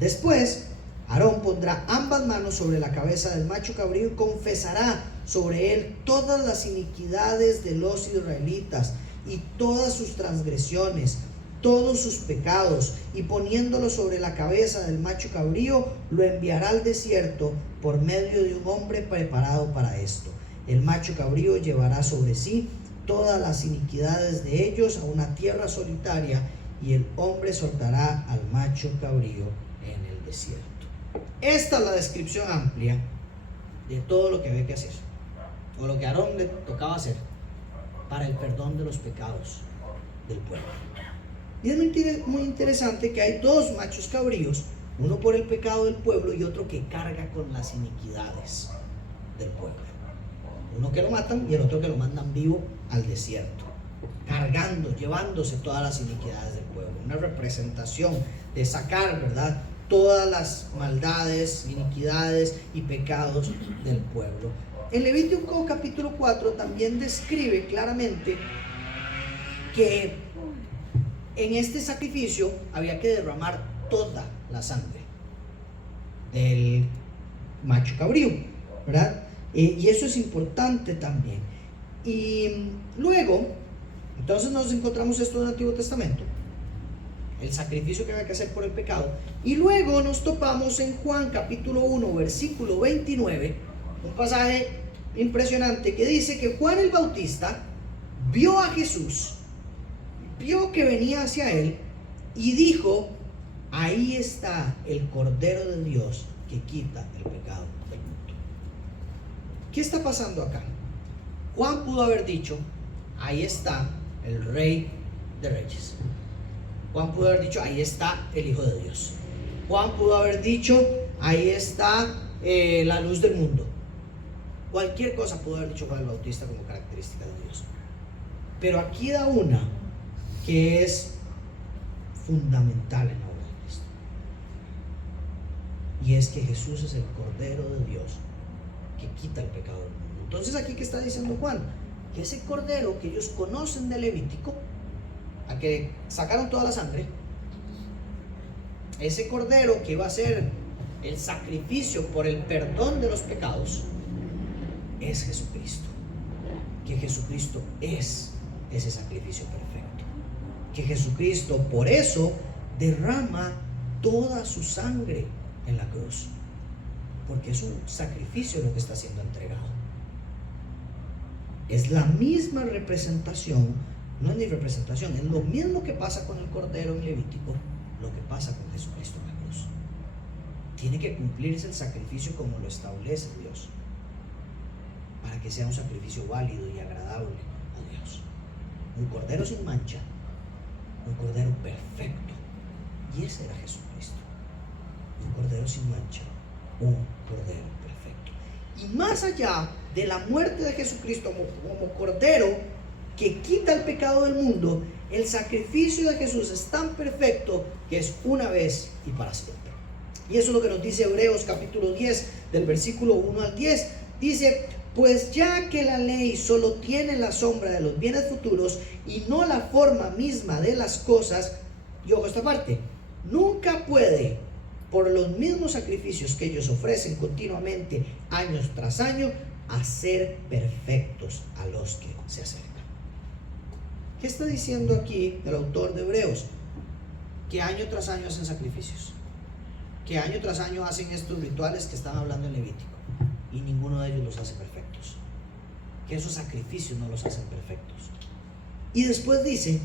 Después Aarón pondrá ambas manos sobre la cabeza del macho cabrío y confesará sobre él todas las iniquidades de los israelitas y todas sus transgresiones, todos sus pecados, y poniéndolo sobre la cabeza del macho cabrío, lo enviará al desierto por medio de un hombre preparado para esto. El macho cabrío llevará sobre sí todas las iniquidades de ellos a una tierra solitaria, y el hombre soltará al macho cabrío en el desierto. Esta es la descripción amplia de todo lo que había que hacer, o lo que a Aarón le tocaba hacer para el perdón de los pecados del pueblo. Y es muy interesante que hay 2 machos cabríos, uno por el pecado del pueblo y otro que carga con las iniquidades del pueblo. Uno que lo matan y el otro que lo mandan vivo al desierto, cargando, llevándose todas las iniquidades del pueblo. Una representación de sacar, ¿verdad?, todas las maldades, iniquidades y pecados del pueblo. En Levítico capítulo 4 también describe claramente que en este sacrificio había que derramar toda la sangre del macho cabrío, ¿verdad? Y eso es importante también. Y luego, entonces nos encontramos esto en el Antiguo Testamento, el sacrificio que había que hacer por el pecado. Y luego nos topamos en Juan capítulo 1, versículo 29, un pasaje impresionante que dice que Juan el Bautista vio a Jesús, vio que venía hacia él y dijo: ahí está el Cordero de Dios que quita el pecado del mundo. ¿Qué está pasando acá? Juan pudo haber dicho: ahí está el Rey de Reyes. Juan pudo haber dicho: ahí está el Hijo de Dios. Juan pudo haber dicho: ahí está la luz del mundo. Cualquier cosa pudo haber dicho Juan el Bautista como característica de Dios. Pero aquí da una que es fundamental en la obra de Cristo. Y es que Jesús es el Cordero de Dios que quita el pecado del mundo. Entonces, aquí, ¿qué está diciendo Juan? Que ese Cordero que ellos conocen de Levítico, a que sacaron toda la sangre, ese cordero que iba a ser el sacrificio por el perdón de los pecados, es Jesucristo. Que Jesucristo es ese sacrificio perfecto. Que Jesucristo por eso derrama toda su sangre en la cruz. Porque es un sacrificio lo que está siendo entregado. Es la misma representación, no es ni representación, es lo mismo que pasa con el cordero en Levítico, lo que pasa con Jesucristo en la cruz. Tiene que cumplirse el sacrificio como lo establece Dios, para que sea un sacrificio válido y agradable a Dios. Un cordero sin mancha, un cordero perfecto. Y ese era Jesucristo. Un cordero sin mancha, un cordero perfecto. Y más allá de la muerte de Jesucristo como cordero que quita el pecado del mundo, el sacrificio de Jesús es tan perfecto que es una vez y para siempre. Y eso es lo que nos dice Hebreos capítulo 10, del versículo 1 al 10. Dice: pues ya que la ley solo tiene la sombra de los bienes futuros y no la forma misma de las cosas, y ojo esta parte, nunca puede, por los mismos sacrificios que ellos ofrecen continuamente año tras año, hacer perfectos a los que se acercan. ¿Qué está diciendo aquí el autor de Hebreos? Que año tras año hacen sacrificios, que año tras año hacen estos rituales que están hablando en Levítico, y ninguno de ellos los hace perfectos, que esos sacrificios no los hacen perfectos. Y después dice: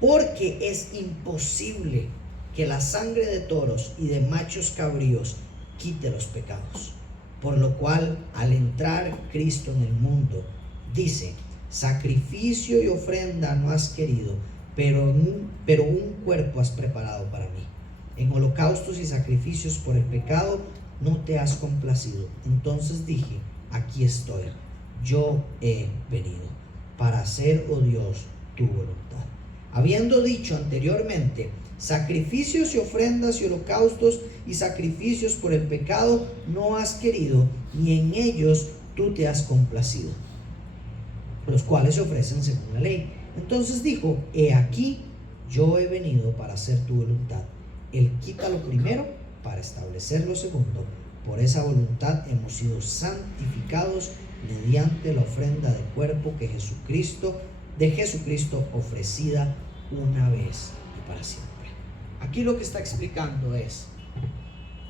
porque es imposible que la sangre de toros y de machos cabríos quite los pecados, por lo cual al entrar Cristo en el mundo, dice: sacrificio y ofrenda no has querido, pero un cuerpo has preparado para mí. En holocaustos y sacrificios por el pecado no te has complacido. Entonces dije: aquí estoy, yo he venido para hacer, oh Dios, tu voluntad. Habiendo dicho anteriormente: sacrificios y ofrendas y holocaustos y sacrificios por el pecado no has querido, ni en ellos tú te has complacido, los cuales se ofrecen según la ley. Entonces dijo: he aquí, yo he venido para hacer tu voluntad. Él quita lo primero para establecer lo segundo. Por esa voluntad hemos sido santificados mediante la ofrenda de cuerpo de Jesucristo ofrecida una vez y para siempre. Aquí lo que está explicando es: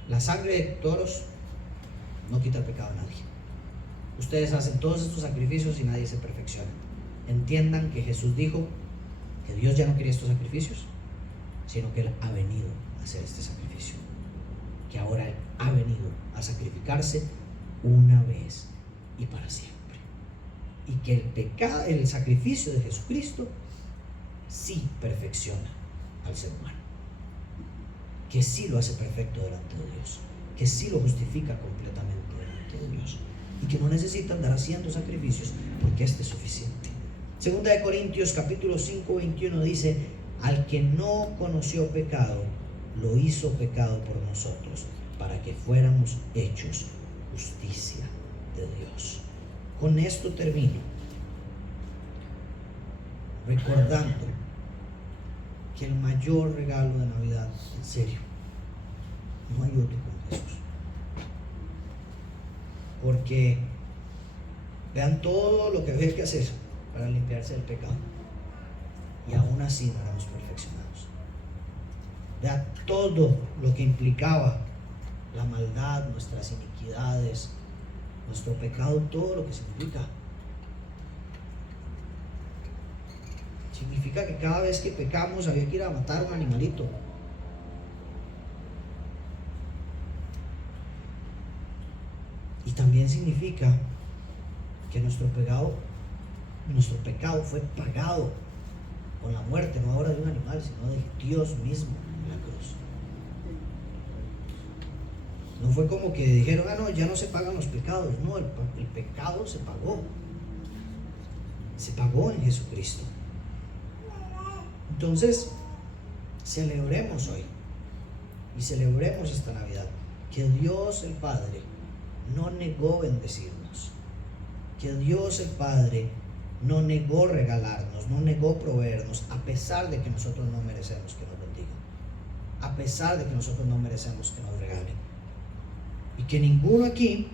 la sangre de toros no quita el pecado a nadie. Ustedes hacen todos estos sacrificios y nadie se perfecciona. Entiendan que Jesús dijo que Dios ya no quería estos sacrificios, sino que Él ha venido a hacer este sacrificio, que ahora Él ha venido a sacrificarse una vez y para siempre, y que el sacrificio de Jesucristo sí perfecciona al ser humano, que sí lo hace perfecto delante de Dios, que sí lo justifica completamente delante de Dios, y que no necesita andar haciendo sacrificios, porque este es suficiente. Segunda de Corintios capítulo 5, 21 dice: al que no conoció pecado, lo hizo pecado por nosotros, para que fuéramos hechos justicia de Dios. Con esto termino, recordando que el mayor regalo de Navidad, en serio, no hay otro como Jesús. Porque vean todo lo que había que hacer para limpiarse del pecado, y aún así no éramos perfeccionados. Vean todo lo que implicaba la maldad, nuestras iniquidades, nuestro pecado, todo lo que significa. Significa que cada vez que pecamos había que ir a matar a un animalito. Y también significa que nuestro pecado fue pagado con la muerte, no ahora de un animal, sino de Dios mismo en la cruz. No fue como que dijeron: no, ya no se pagan los pecados. No, el pecado se pagó. Se pagó en Jesucristo. Entonces, celebremos hoy y celebremos esta Navidad que Dios el Padre no negó bendecirnos, que Dios el Padre no negó regalarnos, no negó proveernos, a pesar de que nosotros no merecemos que nos bendiga, a pesar de que nosotros no merecemos que nos regalen. Y que ninguno aquí,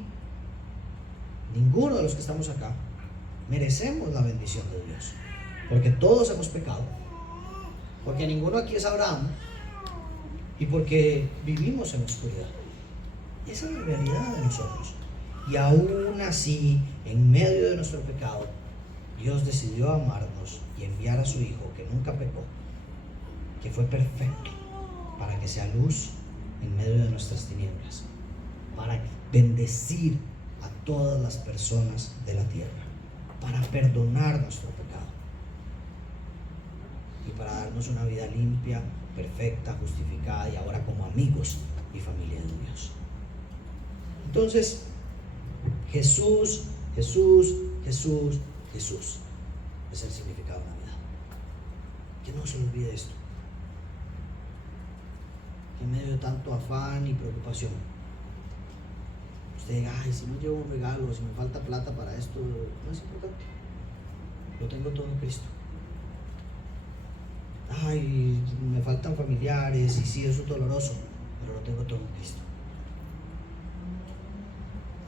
ninguno de los que estamos acá, merecemos la bendición de Dios, porque todos hemos pecado, porque ninguno aquí es Abraham y porque vivimos en oscuridad. Esa es la realidad de nosotros. Y aún así, en medio de nuestro pecado, Dios decidió amarnos y enviar a su Hijo, que nunca pecó, que fue perfecto, para que sea luz en medio de nuestras tinieblas, para bendecir a todas las personas de la tierra, para perdonar nuestro pecado y para darnos una vida limpia, perfecta, justificada y ahora como amigos y familia de Dios. Entonces, Jesús, Jesús, Jesús, Jesús es el significado de Navidad. Que no se olvide esto. Que en medio de tanto afán y preocupación, usted diga, ay, si me llevo un regalo, si me falta plata para esto, no es importante. Lo tengo todo en Cristo. Ay, me faltan familiares, y sí, eso es doloroso, pero lo tengo todo en Cristo.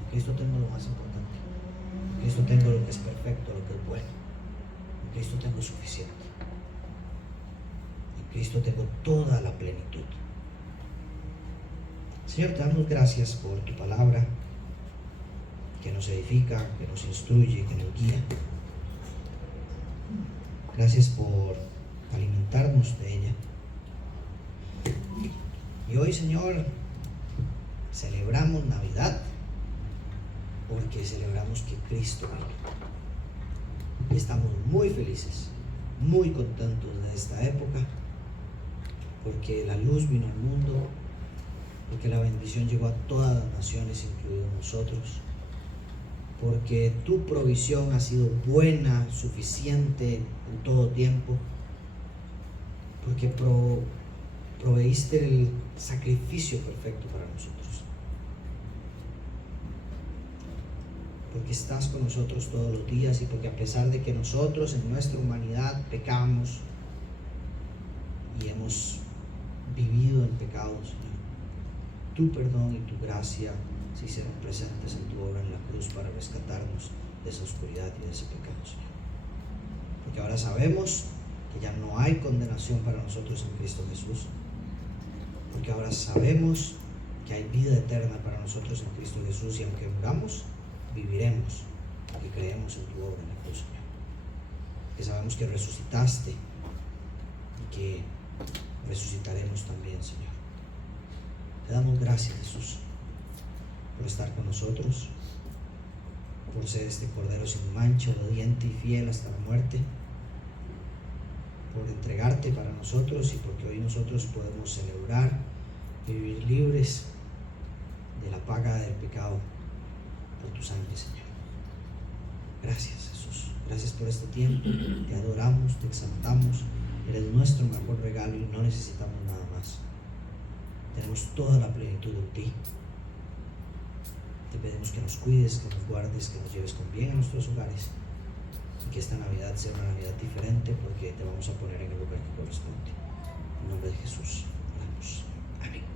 En Cristo tengo lo más importante. En Cristo tengo lo que es perfecto, lo que es bueno. En Cristo tengo suficiente. En Cristo tengo toda la plenitud. Señor, te damos gracias por tu palabra, que nos edifica, que nos instruye, que nos guía. Gracias por alimentarnos de ella. Y hoy, Señor, celebramos Navidad porque celebramos que Cristo vino. Y estamos muy felices, muy contentos de esta época, porque la luz vino al mundo, porque la bendición llegó a todas las naciones, incluidos nosotros, porque tu provisión ha sido buena, suficiente en todo tiempo, porque proveíste el sacrificio perfecto para nosotros, porque estás con nosotros todos los días y porque a pesar de que nosotros en nuestra humanidad pecamos y hemos vivido en pecado, Señor, tu perdón y tu gracia se hicieron presentes en tu obra en la cruz para rescatarnos de esa oscuridad y de ese pecado, Señor. Porque ahora sabemos que ya no hay condenación para nosotros en Cristo Jesús, porque ahora sabemos que hay vida eterna para nosotros en Cristo Jesús, y aunque muramos, viviremos, porque creemos en tu obra en la cruz, Señor. Que sabemos que resucitaste y que resucitaremos también, Señor. Te damos gracias, Jesús, por estar con nosotros, por ser este Cordero sin mancha, obediente y fiel hasta la muerte, por entregarte para nosotros y porque hoy nosotros podemos celebrar y vivir libres de la paga del pecado por tu sangre, Señor. Gracias, Jesús. Gracias por este tiempo. Te adoramos, te exaltamos. Eres nuestro mejor regalo y no necesitamos nada más. Tenemos toda la plenitud en ti. Te pedimos que nos cuides, que nos guardes, que nos lleves con bien a nuestros hogares y que esta Navidad sea una Navidad diferente, porque te vamos a poner en el lugar que corresponde. En nombre de Jesús oramos. Amén.